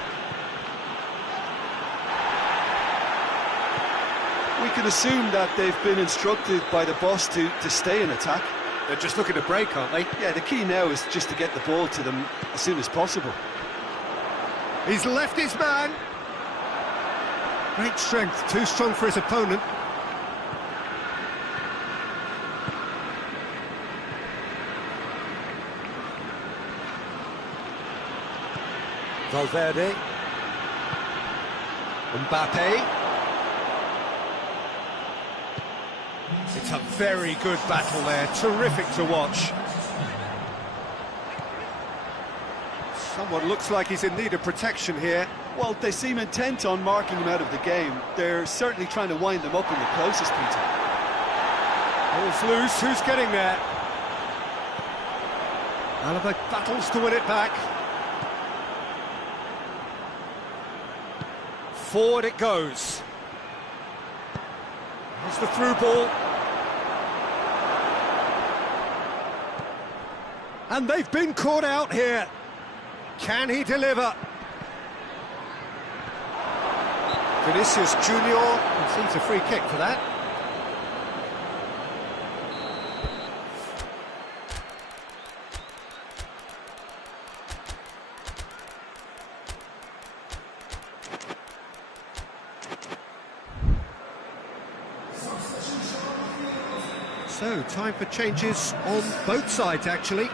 We can assume that they've been instructed by the boss to stay in attack. They're just looking to break, aren't they? Yeah, the key now is just to get the ball to them as soon as possible. He's left his man. Great strength, too strong for his opponent. Valverde. Mbappe. It's a very good battle there, terrific to watch. Someone looks like he's in need of protection here. Well, they seem intent on marking him out of the game. They're certainly trying to wind them up in the process, Peter. Ball's loose, who's getting there? Alaba battles to win it back. Forward it goes. There's the through ball. And they've been caught out here. Can he deliver? Vinicius Junior receives a free kick for that. So, time for changes on both sides, actually.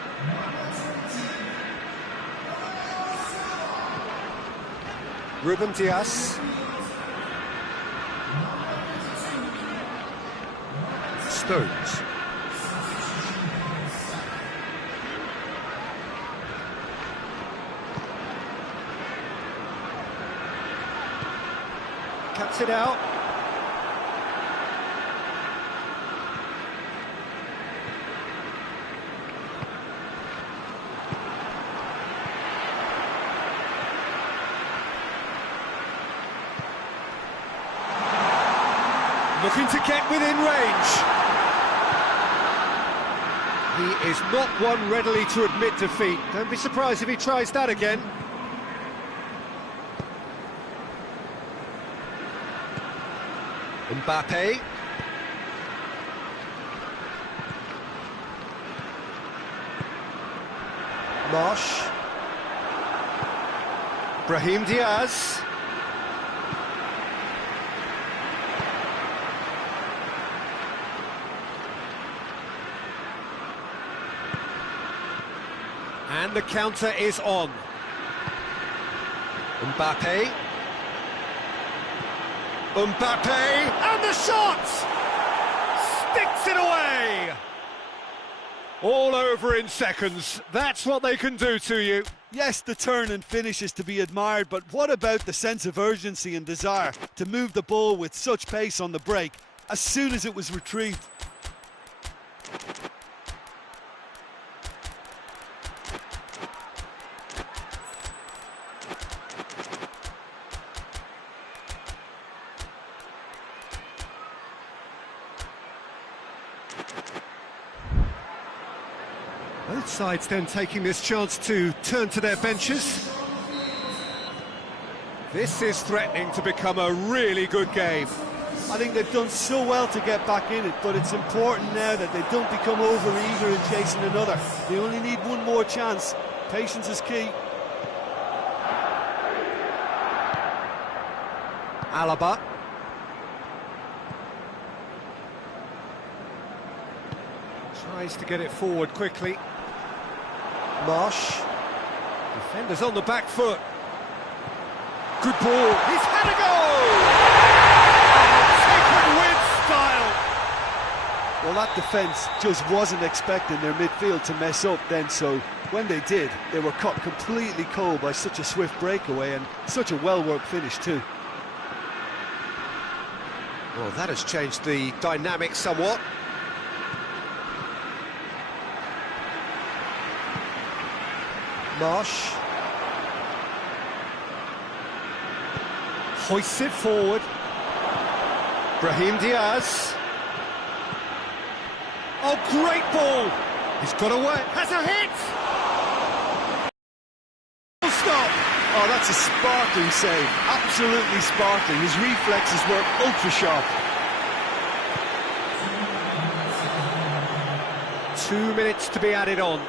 Ruben Diaz. Stones. Cuts it out. Looking to get within range. He is not one readily to admit defeat. Don't be surprised if he tries that again. Mbappe. Marsh. Brahim Diaz. And the counter is on. Mbappe. And the shot! Sticks it away! All over in seconds. That's what they can do to you. Yes, the turn and finish is to be admired, but what about the sense of urgency and desire to move the ball with such pace on the break as soon as it was retrieved? Both sides then taking this chance to turn to their benches. This is threatening to become a really good game. I think they've done so well to get back in it, but it's important now that they don't become over-eager in chasing another. They only need one more chance. Patience is key. Alaba. Tries to get it forward quickly. Marsh. Defenders on the back foot. Good ball. He's had a goal! Taken with style. Well, that defence just wasn't expecting their midfield to mess up then, so when they did, they were caught completely cold by such a swift breakaway and such a well-worked finish too. Well, that has changed the dynamic somewhat. Marsh hoists it forward. Brahim Diaz. Oh, great ball! He's got away. Has a hit! Stop! Oh, that's a sparkling save. Absolutely sparkling. His reflexes were ultra sharp. 2 minutes to be added on.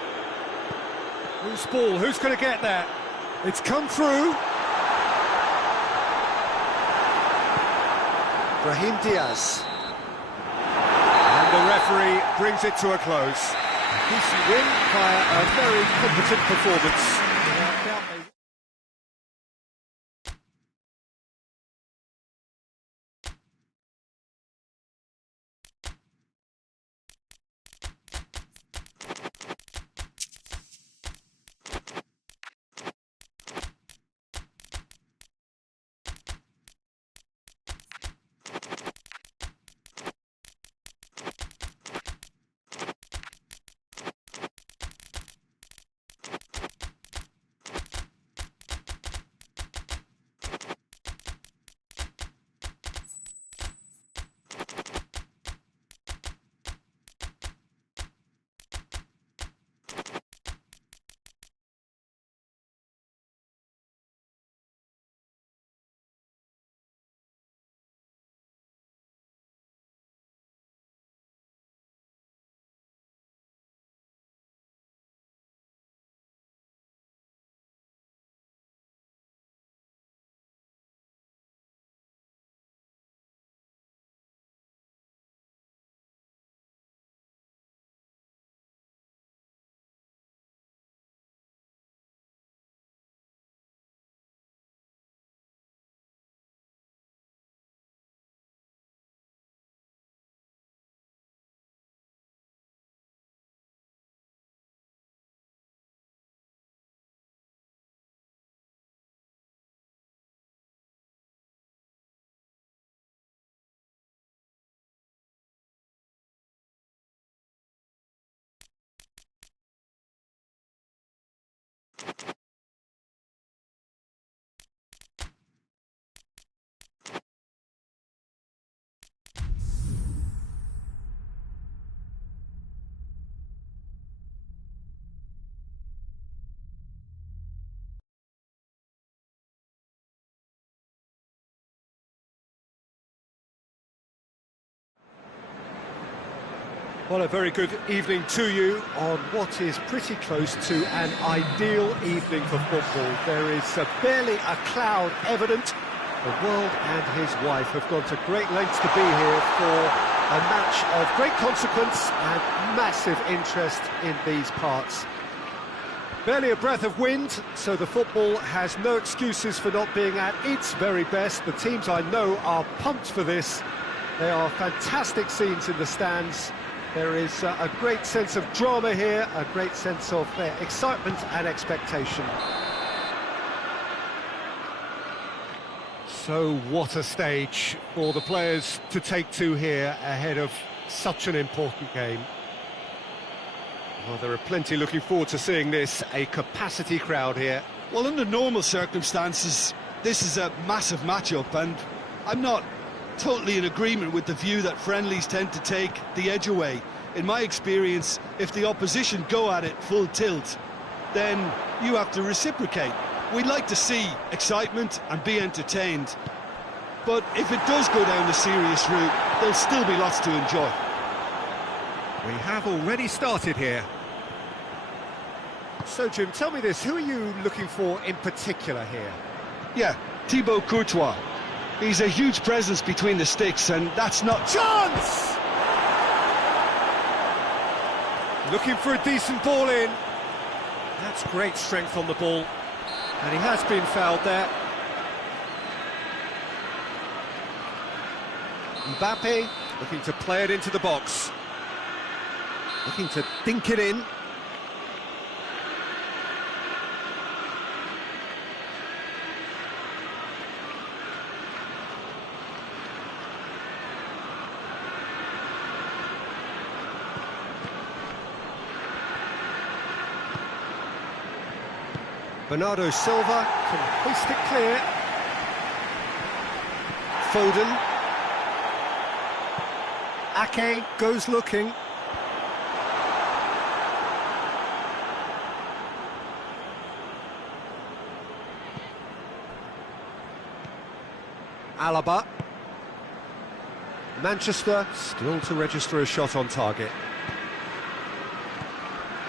Loose ball, who's going to get that? It's come through. Brahim Diaz. And the referee brings it to a close. A decent win via a very competent performance. Without doubt they Well, a very good evening to you on what is pretty close to an ideal evening for football. There is barely a cloud evident. The world and his wife have gone to great lengths to be here for a match of great consequence and massive interest in these parts. Barely a breath of wind, so the football has no excuses for not being at its very best. The teams I know are pumped for this. They are fantastic scenes in the stands. There is a great sense of drama here, a great sense of excitement and expectation. So what a stage for the players to take to here ahead of such an important game. Well, there are plenty looking forward to seeing this, a capacity crowd here. Well, under normal circumstances, this is a massive matchup, and I'm not totally in agreement with the view that friendlies tend to take the edge away. In my experience, if the opposition go at it full tilt, then you have to reciprocate. We'd like to see excitement and be entertained, but if it does go down the serious route, there'll still be lots to enjoy. We have already started here. So, Jim, tell me this, who are you looking for in particular here? Yeah, Thibaut Courtois. He's a huge presence between the sticks, and that's not... Chance! Looking for a decent ball in. That's great strength on the ball. And he has been fouled there. Mbappe looking to play it into the box. Looking to dink it in. Bernardo Silva can hoist it clear. Foden. Ake goes looking. Alaba. Manchester still to register a shot on target.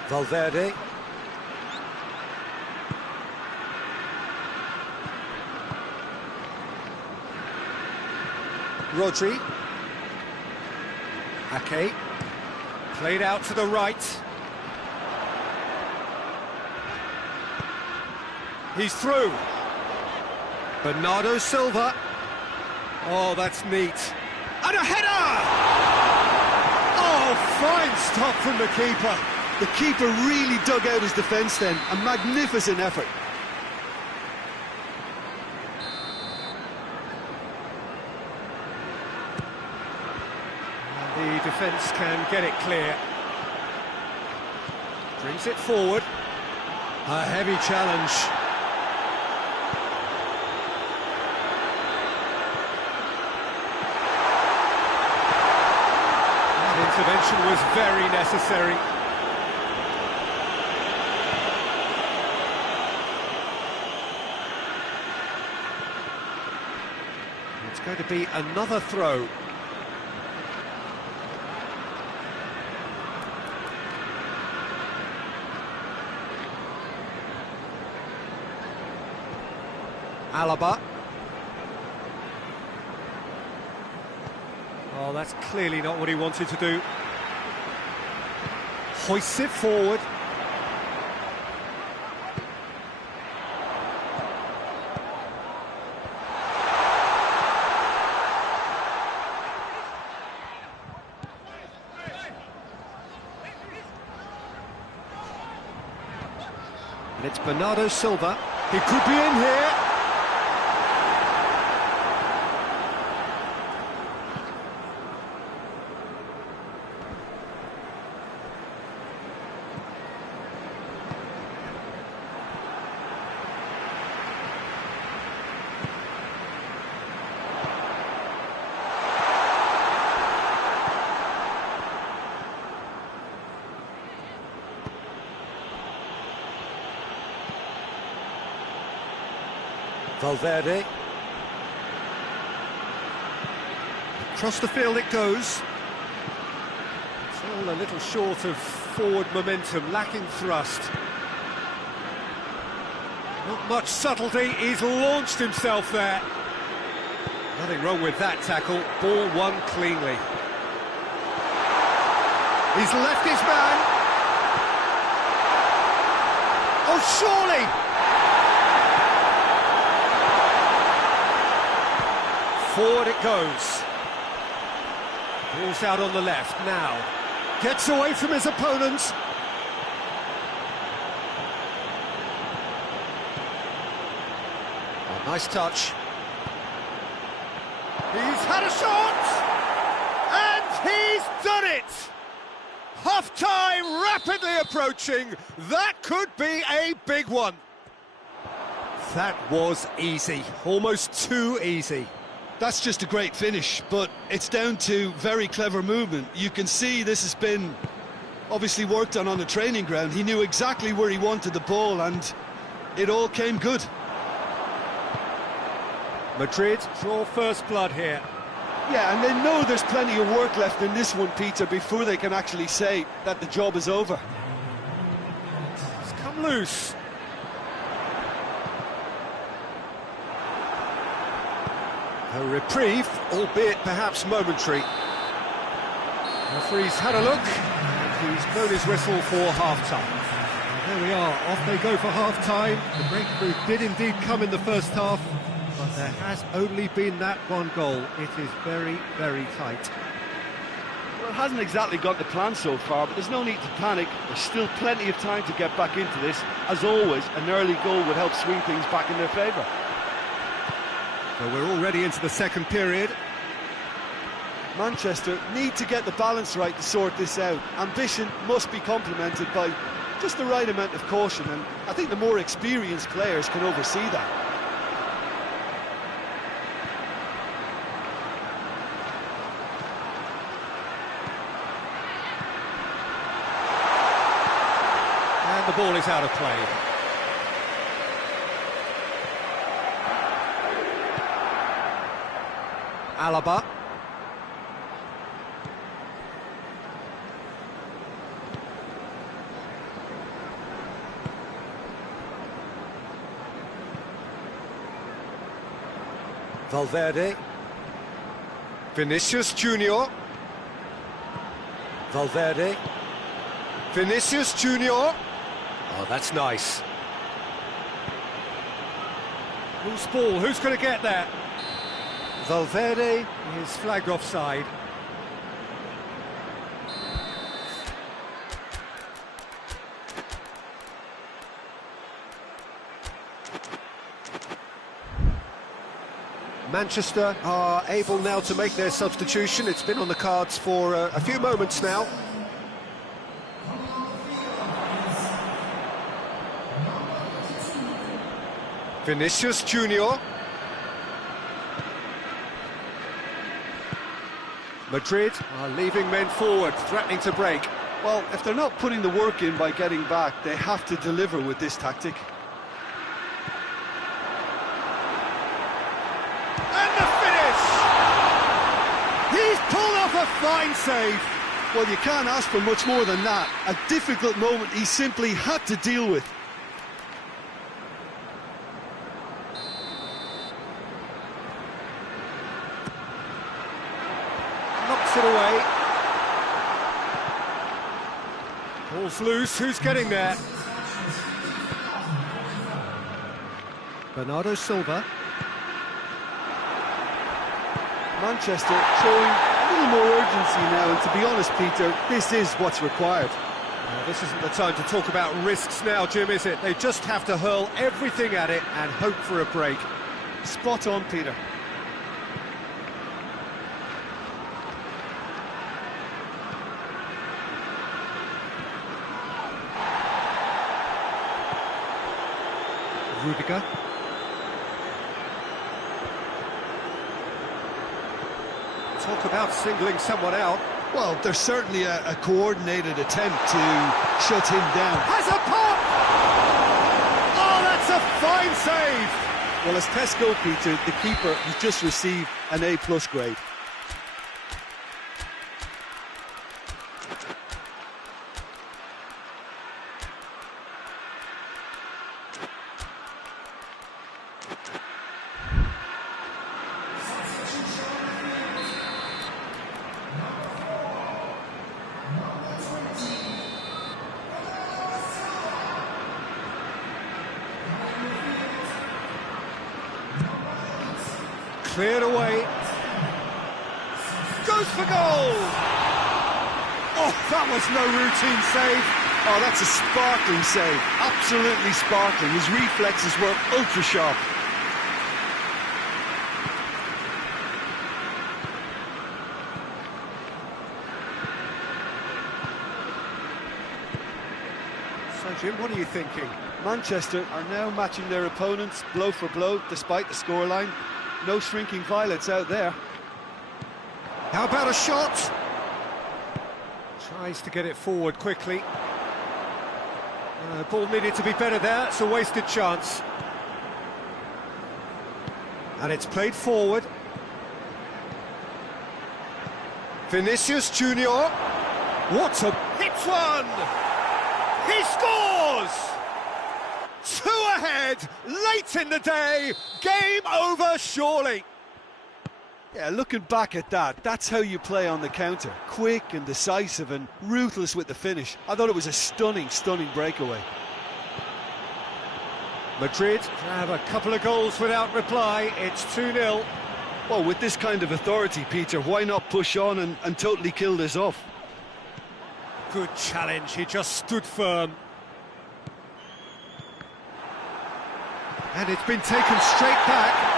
Valverde. Rodri. Ake. Played out to the right. He's through. Bernardo Silva. Oh, that's neat. And a header! Oh, fine stop from the keeper. The keeper really dug out his defence then. A magnificent effort. The defence can get it clear. Brings it forward. A heavy challenge. That intervention was very necessary. It's going to be another throw. Alaba. Oh, that's clearly not what he wanted to do. Hoists it forward. And it's Bernardo Silva. He could be in here. Valverde. Across the field it goes. So Still a little short of forward momentum, lacking thrust. Not much subtlety, he's launched himself there. Nothing wrong with that tackle, ball won cleanly. He's left his man. Oh, surely! Forward it goes. Ball's out on the left now. Gets away from his opponents. Oh, nice touch. He's had a shot! And he's done it! Half-time rapidly approaching. That could be a big one. That was easy. Almost too easy. That's just a great finish, but it's down to very clever movement. You can see this has been obviously worked on the training ground. He knew exactly where he wanted the ball, and it all came good. Madrid draw first blood here. Yeah, and they know there's plenty of work left in this one, Peter, before they can actually say that the job is over. It's come loose. A reprieve, albeit perhaps momentary. The referee's had a look, and he's blown his whistle for half-time. There we are, off they go for half-time. The breakthrough did indeed come in the first half, but there has only been that one goal. It is very, very tight. Well, it hasn't exactly got the plan so far, but there's no need to panic. There's still plenty of time to get back into this. As always, an early goal would help swing things back in their favour. So we're already into the second period. Manchester need to get the balance right to sort this out. Ambition must be complemented by just the right amount of caution, and I think the more experienced players can oversee that. And the ball is out of play. Alaba. Valverde. Vinicius Junior. Valverde. Vinicius Junior. Oh, that's nice. Loose ball, who's going to get that? Valverde is flagged offside. Manchester are able now to make their substitution. It's been on the cards for a few moments now. Vinicius Junior. Madrid are leaving men forward, threatening to break. Well, if they're not putting the work in by getting back, they have to deliver with this tactic. And the finish! He's pulled off a fine save. Well, you can't ask for much more than that. A difficult moment he simply had to deal with. Knocks it away. Ball's loose, who's getting there? Bernardo Silva. Manchester showing a little more urgency now, and to be honest, Peter, this is what's required. This isn't the time to talk about risks now, Jim, is it? They just have to hurl everything at it and hope for a break. Spot on, Peter. Rudiger. Talk about singling someone out. Well, there's certainly a coordinated attempt to shut him down. Has a pop! Oh, that's a fine save! Well, as tests go, Peter, the keeper has just received an A+ grade. Cleared away. Goes for goal! Oh, that was no routine save. Oh, that's a sparkling save. Absolutely sparkling. His reflexes were ultra sharp. So, Jim, what are you thinking? Manchester are now matching their opponents blow for blow, despite the scoreline. No shrinking violets out there. How about a shot? Tries to get it forward quickly. Ball needed to be better there, it's a wasted chance. And it's played forward. Vinicius Junior. What a hit one! He scores! 2 ahead, late in the day, game over surely. Yeah, looking back at that, that's how you play on the counter. Quick and decisive and ruthless with the finish. I thought it was a stunning, stunning breakaway. Madrid have a couple of goals without reply, it's 2-0. Well, with this kind of authority, Peter, why not push on and totally kill this off? Good challenge, he just stood firm. And it's been taken straight back.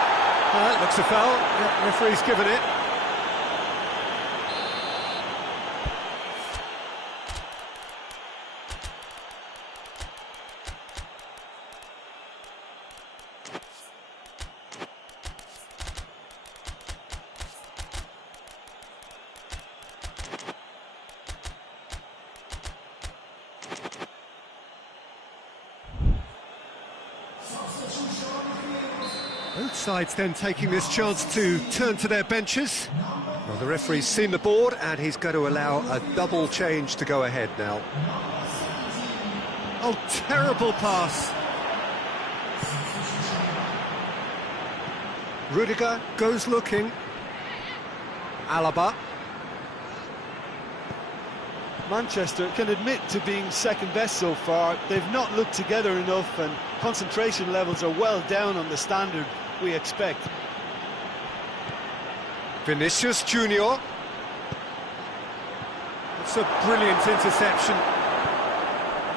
Looks a foul. Yeah, referee's given it. Both sides then taking this chance to turn to their benches. Well, the referee's seen the board and he's going to allow a double change to go ahead now. Oh, terrible pass. Rudiger goes looking. Alaba. Manchester can admit to being second best so far. They've not looked together enough and concentration levels are well down on the standard we expect. Vinicius Junior. It's a brilliant interception.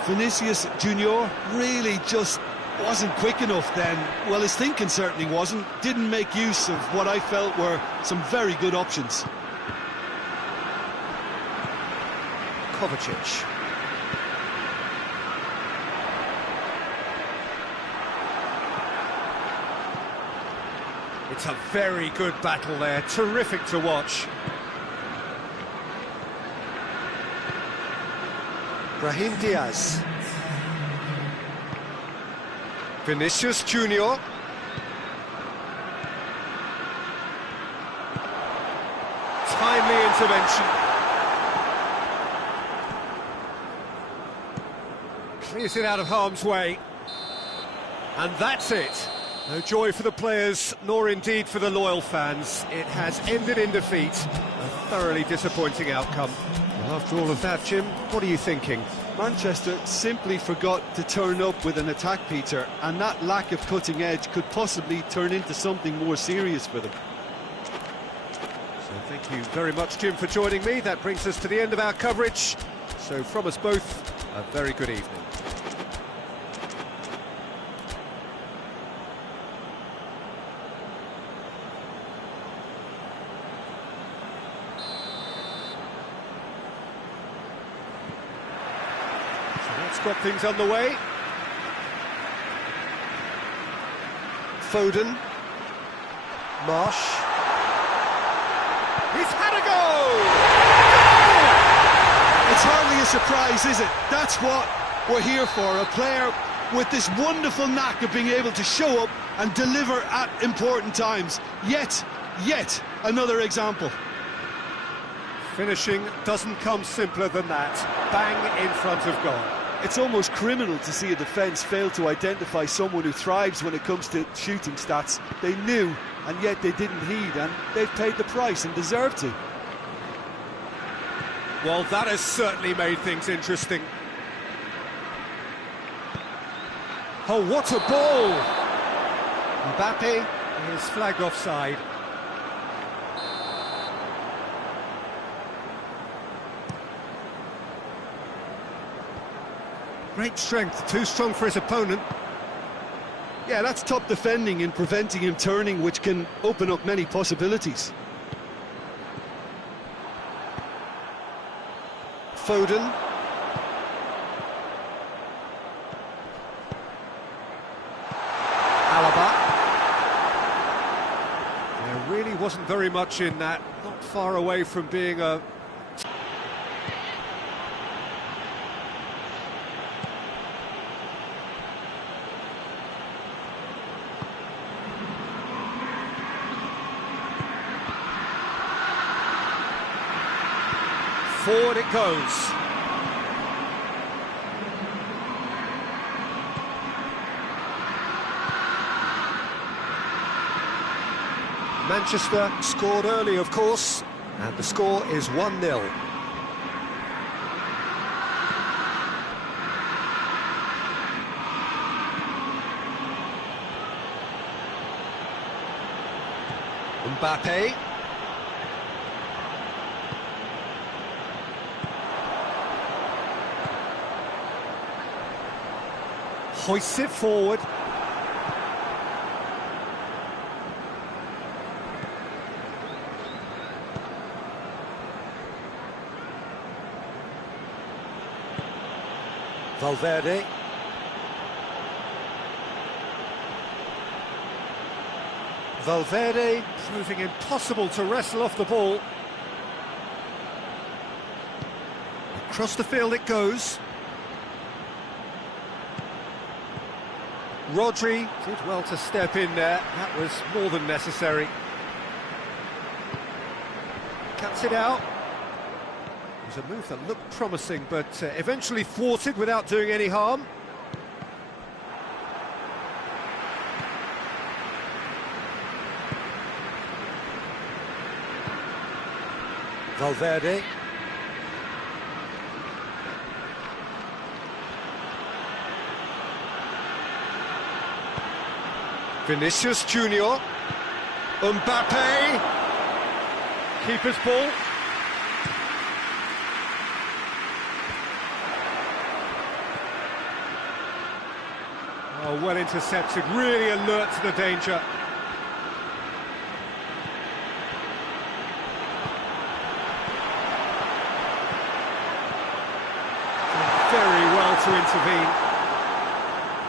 Vinicius Junior really just wasn't quick enough then. Well, his thinking certainly wasn't. Didn't make use of what I felt were some very good options. Kovacic. It's a very good battle there, terrific to watch. Brahim Diaz. Vinicius Junior. Timely intervention. Clears it out of harm's way. And that's it. No joy for the players, nor indeed for the loyal fans. It has ended in defeat. A thoroughly disappointing outcome. Well, after all of that, Jim, what are you thinking? Manchester simply forgot to turn up with an attack, Peter, and that lack of cutting edge could possibly turn into something more serious for them. So thank you very much, Jim, for joining me. That brings us to the end of our coverage. So from us both, a very good evening. Let's got things underway. Foden. Marsh. He's had a goal! It's hardly a surprise, is it? That's what we're here for. A player with this wonderful knack of being able to show up and deliver at important times. Yet another example. Finishing doesn't come simpler than that. Bang in front of goal. It's almost criminal to see a defence fail to identify someone who thrives when it comes to shooting stats. They knew, and yet they didn't heed, and they've paid the price and deserve to. Well, that has certainly made things interesting. Oh, what a ball! Mbappe is flagged offside. Great strength, too strong for his opponent. Yeah, that's top defending and preventing him turning, which can open up many possibilities. Foden. Alaba. There really wasn't very much in that, not far away from being a... Forward it goes. Manchester scored early, of course, and the score is 1-0. Mbappe. Hoists it forward. Valverde. Valverde proving impossible to wrestle off the ball. Across the field it goes. Rodri did well to step in there, that was more than necessary. Cuts it out. It was a move that looked promising, but eventually thwarted without doing any harm. Valverde. Vinicius Junior. Mbappe. Keeper's ball. Oh, well intercepted, really alert to the danger. Very well to intervene.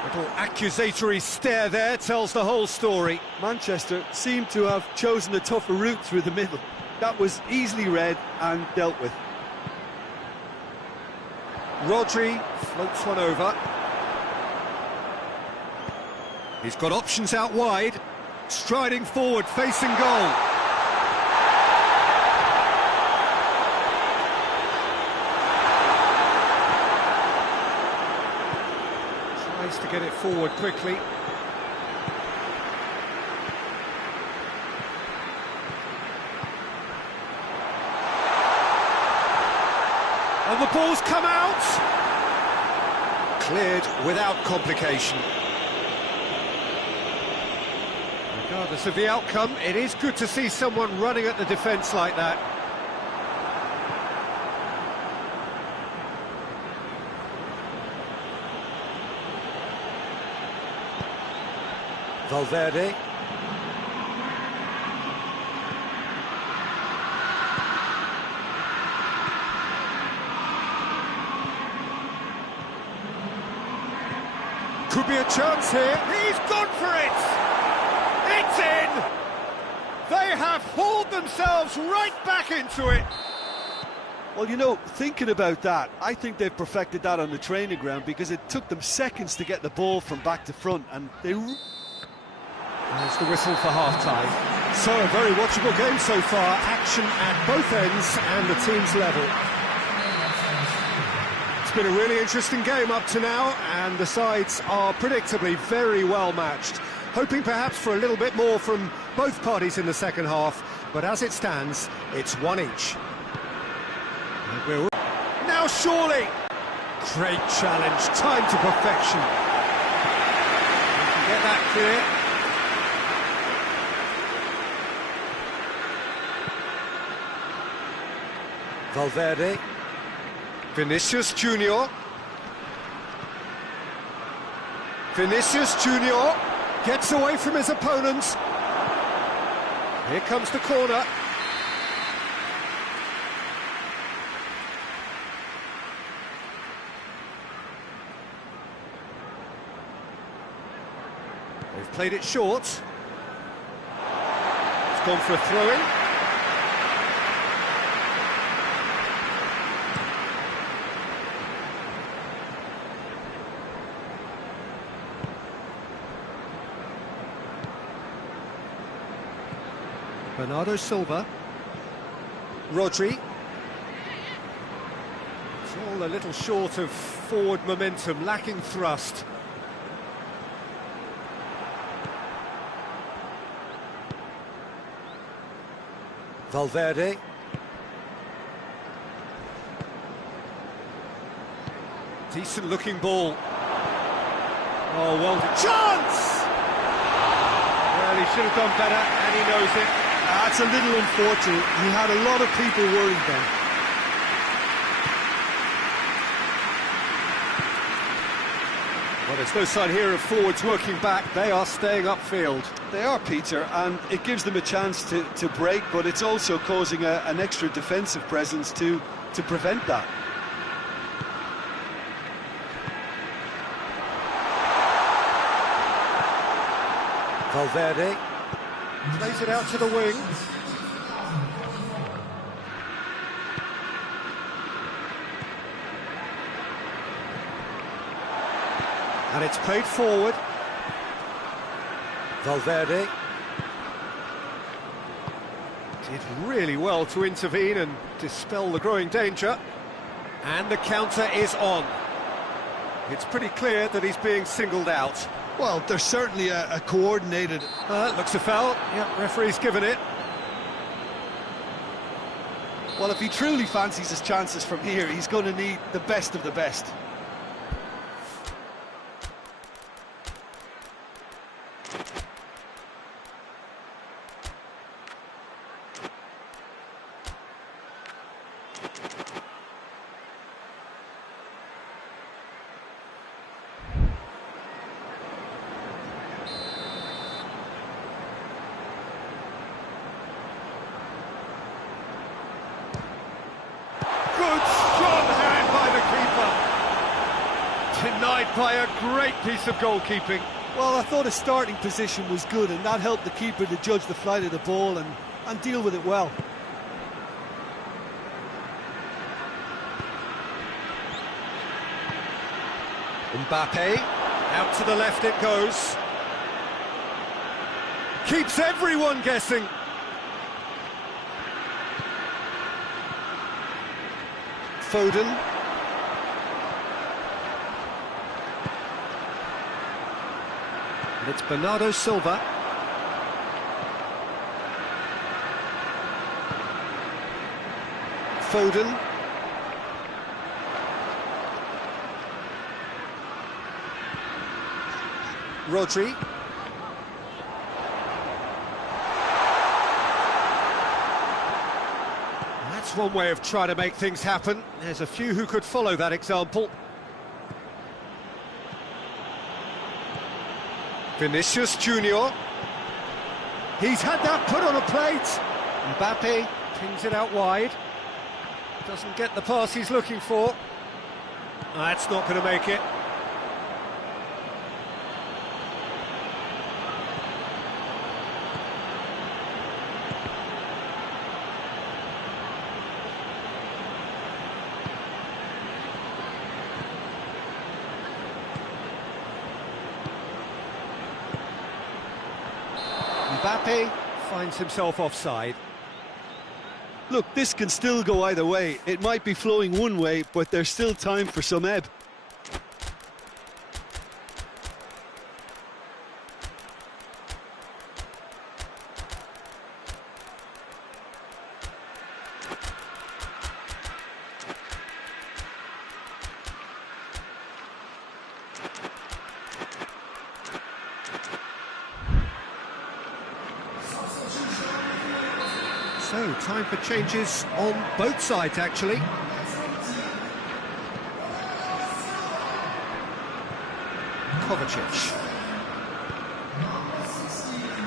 Little accusatory stare there tells the whole story. Manchester seem to have chosen a tougher route through the middle. That was easily read and dealt with. Rodri floats one over. He's got options out wide. Striding forward, facing goal. Tries to get it forward quickly. And the ball's come out. Cleared without complication. Regardless of the outcome, it is good to see someone running at the defence like that. Valverde. Could be a chance here. He's gone for it! It's in! They have hauled themselves right back into it. Well, you know, thinking about that, I think they've perfected that on the training ground because it took them seconds to get the ball from back to front, and they... There's the whistle for half-time. So, a very watchable game so far. Action at both ends and the team's level. It's been a really interesting game up to now, and the sides are predictably very well matched. Hoping perhaps for a little bit more from both parties in the second half, but as it stands, it's one each. Now surely! Great challenge, time to perfection. You can get that clear. Valverde. Vinicius Junior. Vinicius Junior gets away from his opponents. Here comes the corner. They've played it short. It's gone for a throw-in. Bernardo Silva. Rodri. It's all a little short of forward momentum, lacking thrust. Valverde. Decent looking ball. Oh, well done. Chance! Well, he should have done better, and he knows it. That's a little unfortunate. He had a lot of people worried then. Well, there's no sign here of forwards working back. They are staying upfield. They are, Peter, and it gives them a chance to break, but it's also causing an extra defensive presence to prevent that. Valverde plays it out to the wing. And it's played forward. Valverde did really well to intervene and dispel the growing danger. And the counter is on. It's pretty clear that he's being singled out. Well, there's certainly a coordinated... Looks a foul. Yeah, referee's given it. Well, if he truly fancies his chances from here, he's going to need the best of the best. Good, strong hand by the keeper. Denied by a great piece of goalkeeping. Well, I thought his starting position was good, and that helped the keeper to judge the flight of the ball and deal with it well. Mbappe, out to the left it goes. Keeps everyone guessing. Foden. And it's Bernardo Silva. Foden. Rodri. That's one way of trying to make things happen. There's a few who could follow that example. Vinicius Junior. He's had that put on a plate. Mbappe pings it out wide. Doesn't get the pass he's looking for. That's not going to make it. Mbappe finds himself offside. Look, this can still go either way. It might be flowing one way, but there's still time for some ebb. So, time for changes on both sides, actually. Kovacic.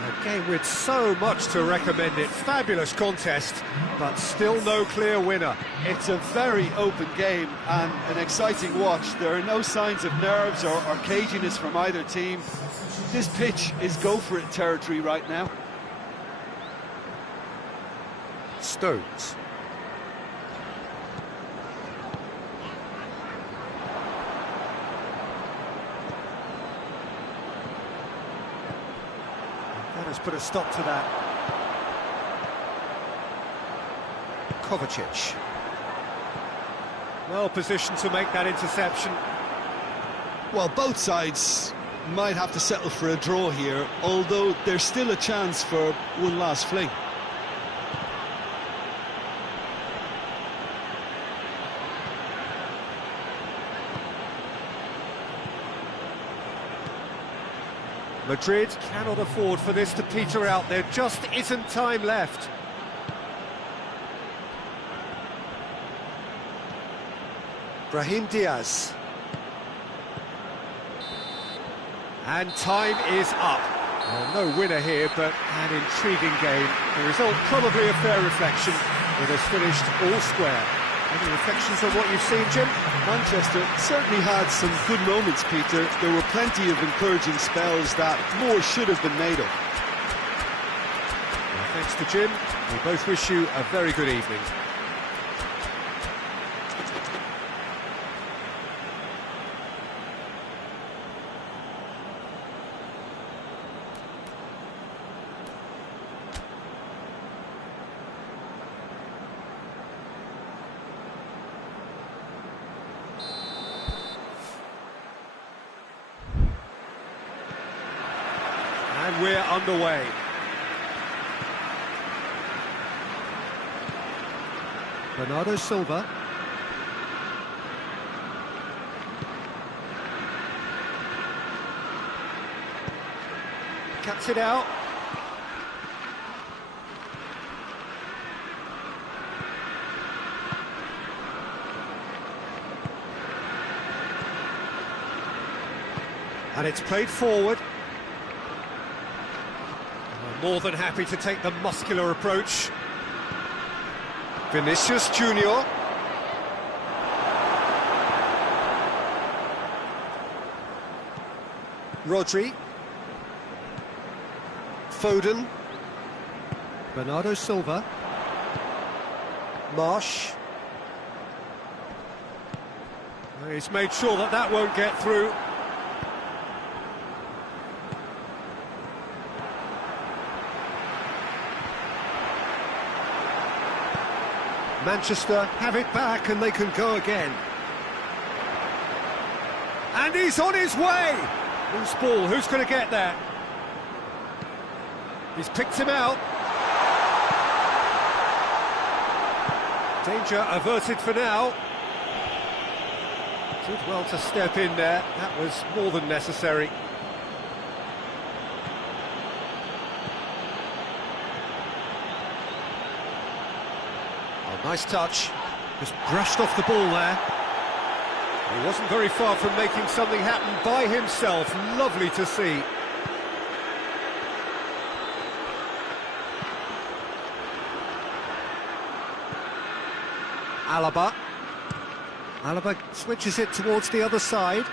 A game with so much to recommend it. Fabulous contest, but still no clear winner. It's a very open game and an exciting watch. There are no signs of nerves or caginess from either team. This pitch is go-for-it territory right now. Stones. That has put a stop to that. Kovacic. Well positioned to make that interception. Well, both sides might have to settle for a draw here, although there's still a chance for one last fling. Madrid cannot afford for this to peter out. There just isn't time left. Brahim Diaz. And time is up. Well, no winner here, but an intriguing game. The result probably a fair reflection. It has finished all square. Any reflections on what you've seen, Jim? Manchester certainly had some good moments, Peter. There were plenty of encouraging spells that more should have been made of. Well, thanks to Jim. We both wish you a very good evening. And we're underway. Bernardo Silva. Cuts it out. And it's played forward. More than happy to take the muscular approach. Vinicius Junior. Rodri. Foden. Bernardo Silva. Marsh. He's made sure that that won't get through. Manchester have it back and they can go again. And he's on his way! Loose ball, who's going to get that? He's picked him out. Danger averted for now. Did well to step in there, that was more than necessary. Nice touch, just brushed off the ball there. He wasn't very far from making something happen by himself, lovely to see. Alaba switches it towards the other side.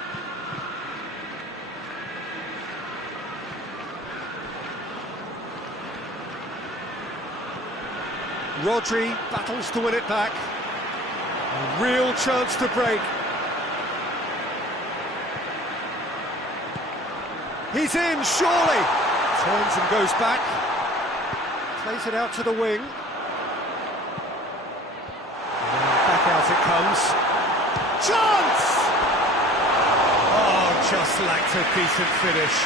Rodri battles to win it back. A real chance to break. He's in, surely! Turns and goes back. Plays it out to the wing. And back out it comes. Chance! Oh, just lacked a decent finish.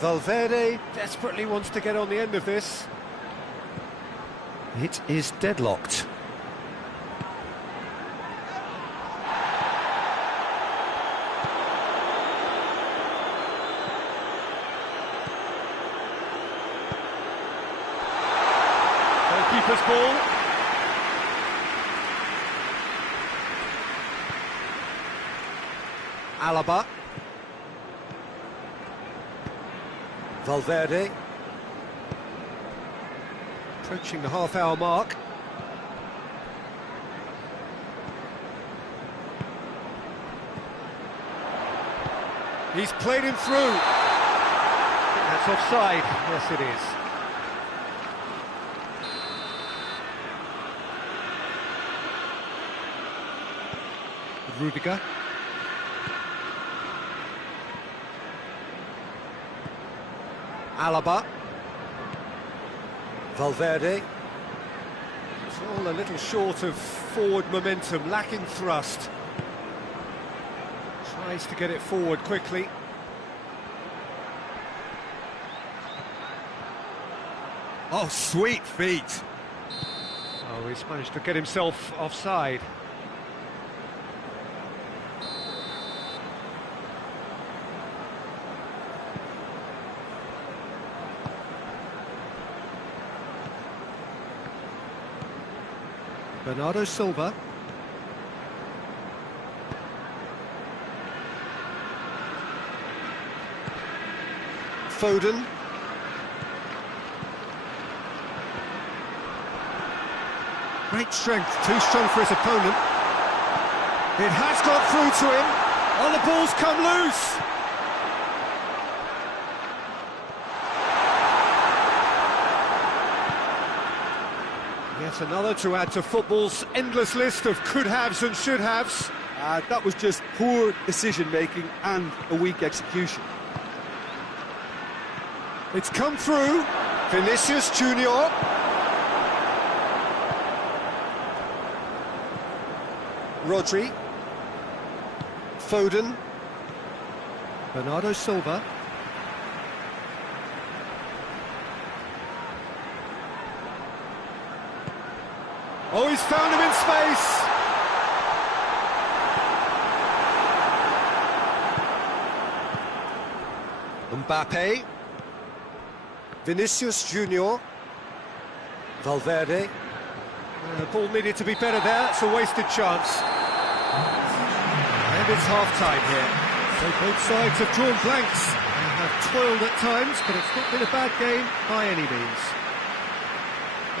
Valverde desperately wants to get on the end of this. It is deadlocked. keeper's ball. Alaba. Valverde. Approaching the half-hour mark. He's played him through. That's offside. Yes, it is. Rudiger. Alaba. Valverde. It's all a little short of forward momentum, lacking thrust. Tries to get it forward quickly. Oh, sweet feet. Oh, he's managed to get himself offside. Bernardo Silva. Foden. Great strength, too strong for his opponent. It has got through to him. Oh, the ball's come loose. Yet another to add to football's endless list of could-haves and should-haves. That was just poor decision-making and a weak execution. It's come through. Vinicius Junior. Rodri. Foden. Bernardo Silva. Oh, he's found him in space. Mbappe. Vinicius Junior. Valverde. The ball needed to be better there, it's a wasted chance. And it's half-time here. So both sides have drawn blanks and have toiled at times, but it's not been a bad game by any means.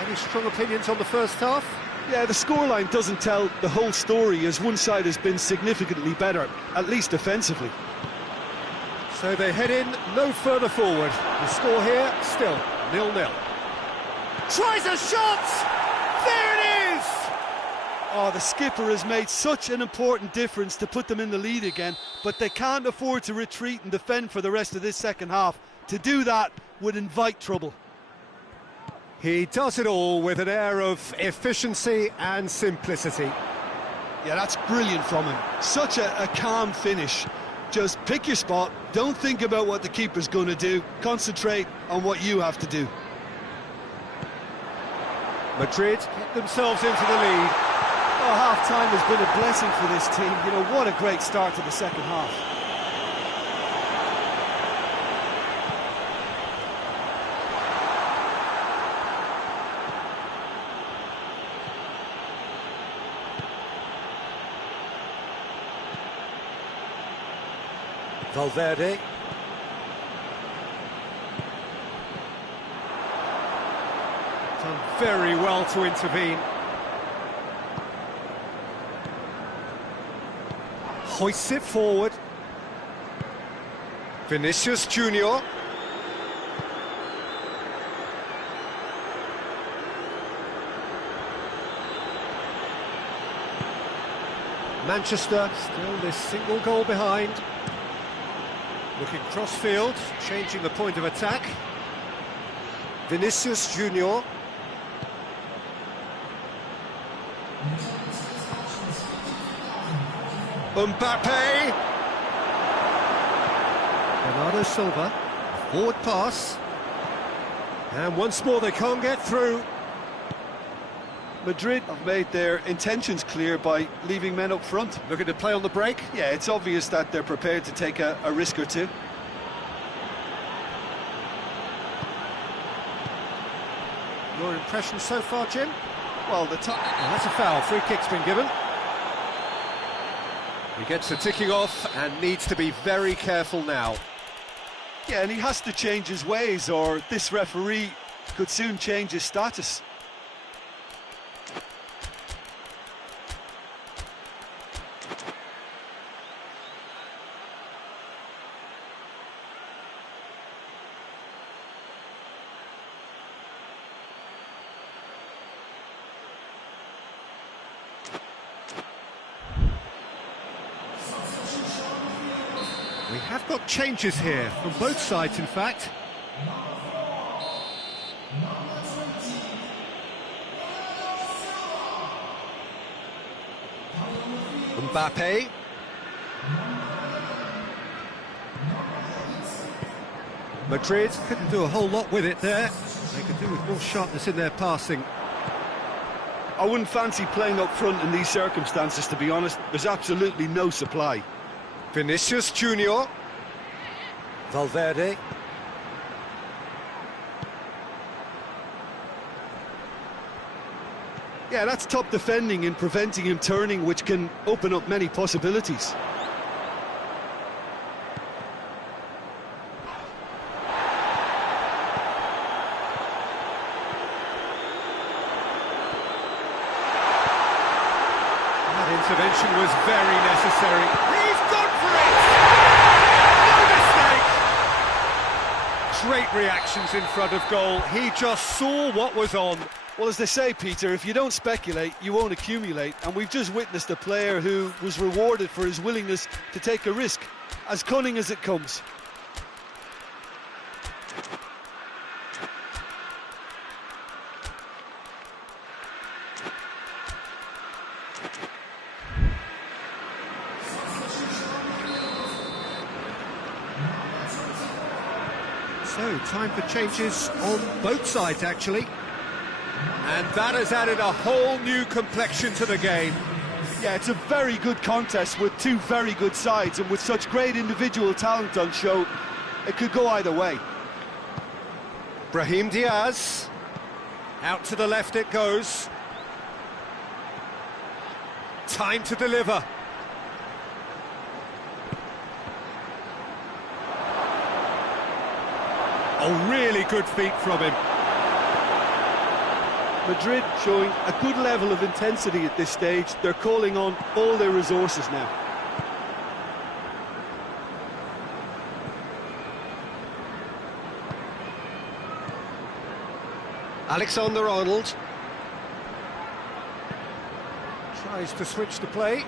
Any strong opinions on the first half? Yeah, the scoreline doesn't tell the whole story, as one side has been significantly better, at least defensively. So they head in no further forward. The score here, still 0-0. Tries a shot! There it is! Oh, the skipper has made such an important difference to put them in the lead again, but they can't afford to retreat and defend for the rest of this second half. To do that would invite trouble. He does it all with an air of efficiency and simplicity. Yeah, that's brilliant from him. Such a calm finish. Just pick your spot, don't think about what the keeper's going to do, concentrate on what you have to do. Madrid get themselves into the lead. Oh, half-time has been a blessing for this team. You know, what a great start to the second half. Valverde. Done very well to intervene. Hoists it forward. Vinicius Junior. Manchester still this single goal behind. Looking cross-field, changing the point of attack. Vinicius Junior. Mbappe. Bernardo Silva. Forward pass. And once more they can't get through. Madrid have made their intentions clear by leaving men up front. Looking to play on the break. Yeah, it's obvious that they're prepared to take a risk or two. Your impression so far, Jim? Well, That's a foul. Free kick's been given. He gets the ticking off and needs to be very careful now. Yeah, and he has to change his ways, or this referee could soon change his status. We have got changes here, from both sides in fact. Mbappe. Madrid couldn't do a whole lot with it there. They could do with more sharpness in their passing. I wouldn't fancy playing up front in these circumstances, to be honest. There's absolutely no supply. Vinicius Junior. Valverde. Yeah, that's top defending and preventing him turning, which can open up many possibilities. That intervention was very necessary. He's gone for it! No mistake! Great reactions in front of goal. He just saw what was on. Well, as they say, Peter, if you don't speculate, you won't accumulate. And we've just witnessed a player who was rewarded for his willingness to take a risk, as cunning as it comes. So, time for changes on both sides, actually. And that has added a whole new complexion to the game. Yeah, it's a very good contest with two very good sides, and with such great individual talent on show, it could go either way. Brahim Diaz. Out to the left it goes. Time to deliver. Oh, really good feet from him. Madrid showing a good level of intensity at this stage. They're calling on all their resources now. Alexander-Arnold tries to switch the play.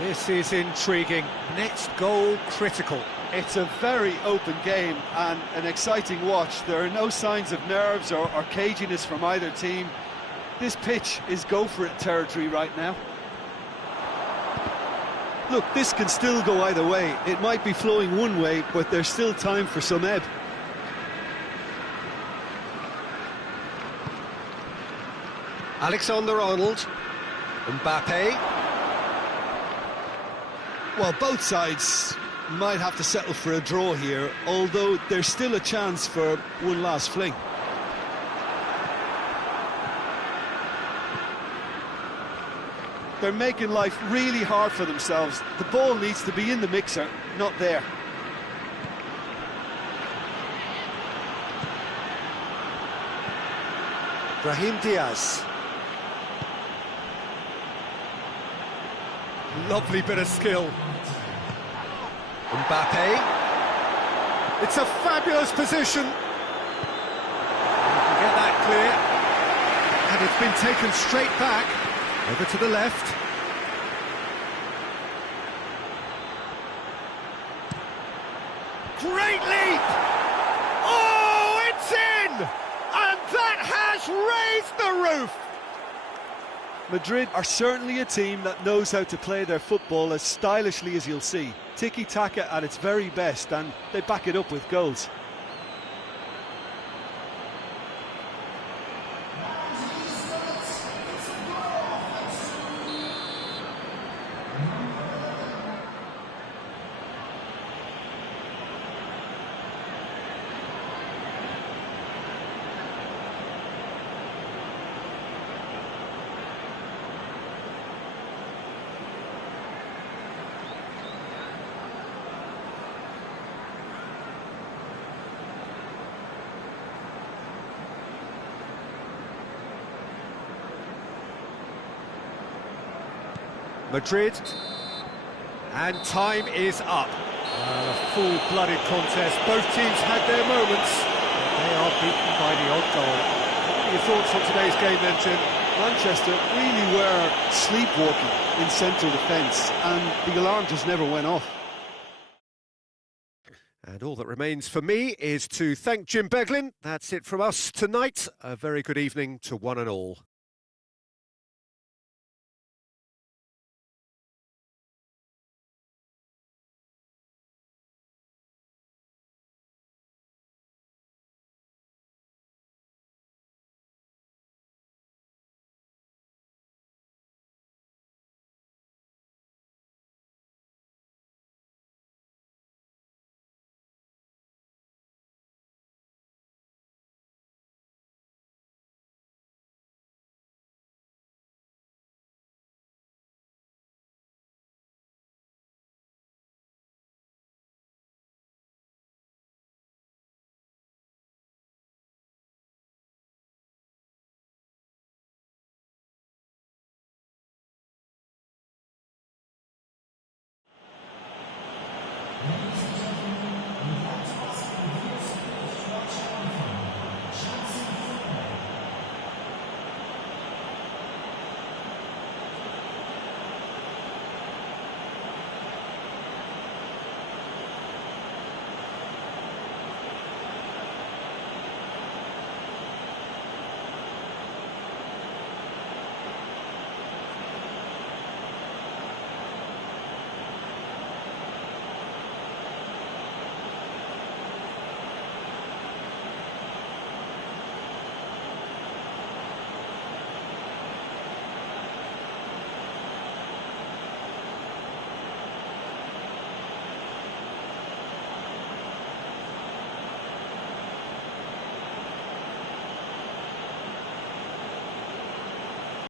This is intriguing. Next goal critical. It's a very open game and an exciting watch. There are no signs of nerves or caginess from either team. This pitch is go-for-it territory right now. Look, this can still go either way. It might be flowing one way, but there's still time for some ebb. Alexander-Arnold. Mbappe. Well, both sides might have to settle for a draw here, although there's still a chance for one last fling. They're making life really hard for themselves. The ball needs to be in the mixer, not there. Brahim Diaz. Lovely bit of skill. Mbappe. It's a fabulous position. You can get that clear. And it's been taken straight back. Over to the left. Great leap! Oh, it's in! And that has raised the roof! Madrid are certainly a team that knows how to play their football as stylishly as you'll see. Tiki-taka at its very best, and they back it up with goals. Madrid. And time is up. Well, a full-blooded contest. Both teams had their moments, but they are beaten by the odd goal. What are your thoughts on today's game then, Tim? Manchester really were sleepwalking in central defence, and the alarm just never went off. And all that remains for me is to thank Jim Beglin. That's it from us tonight. A very good evening to one and all.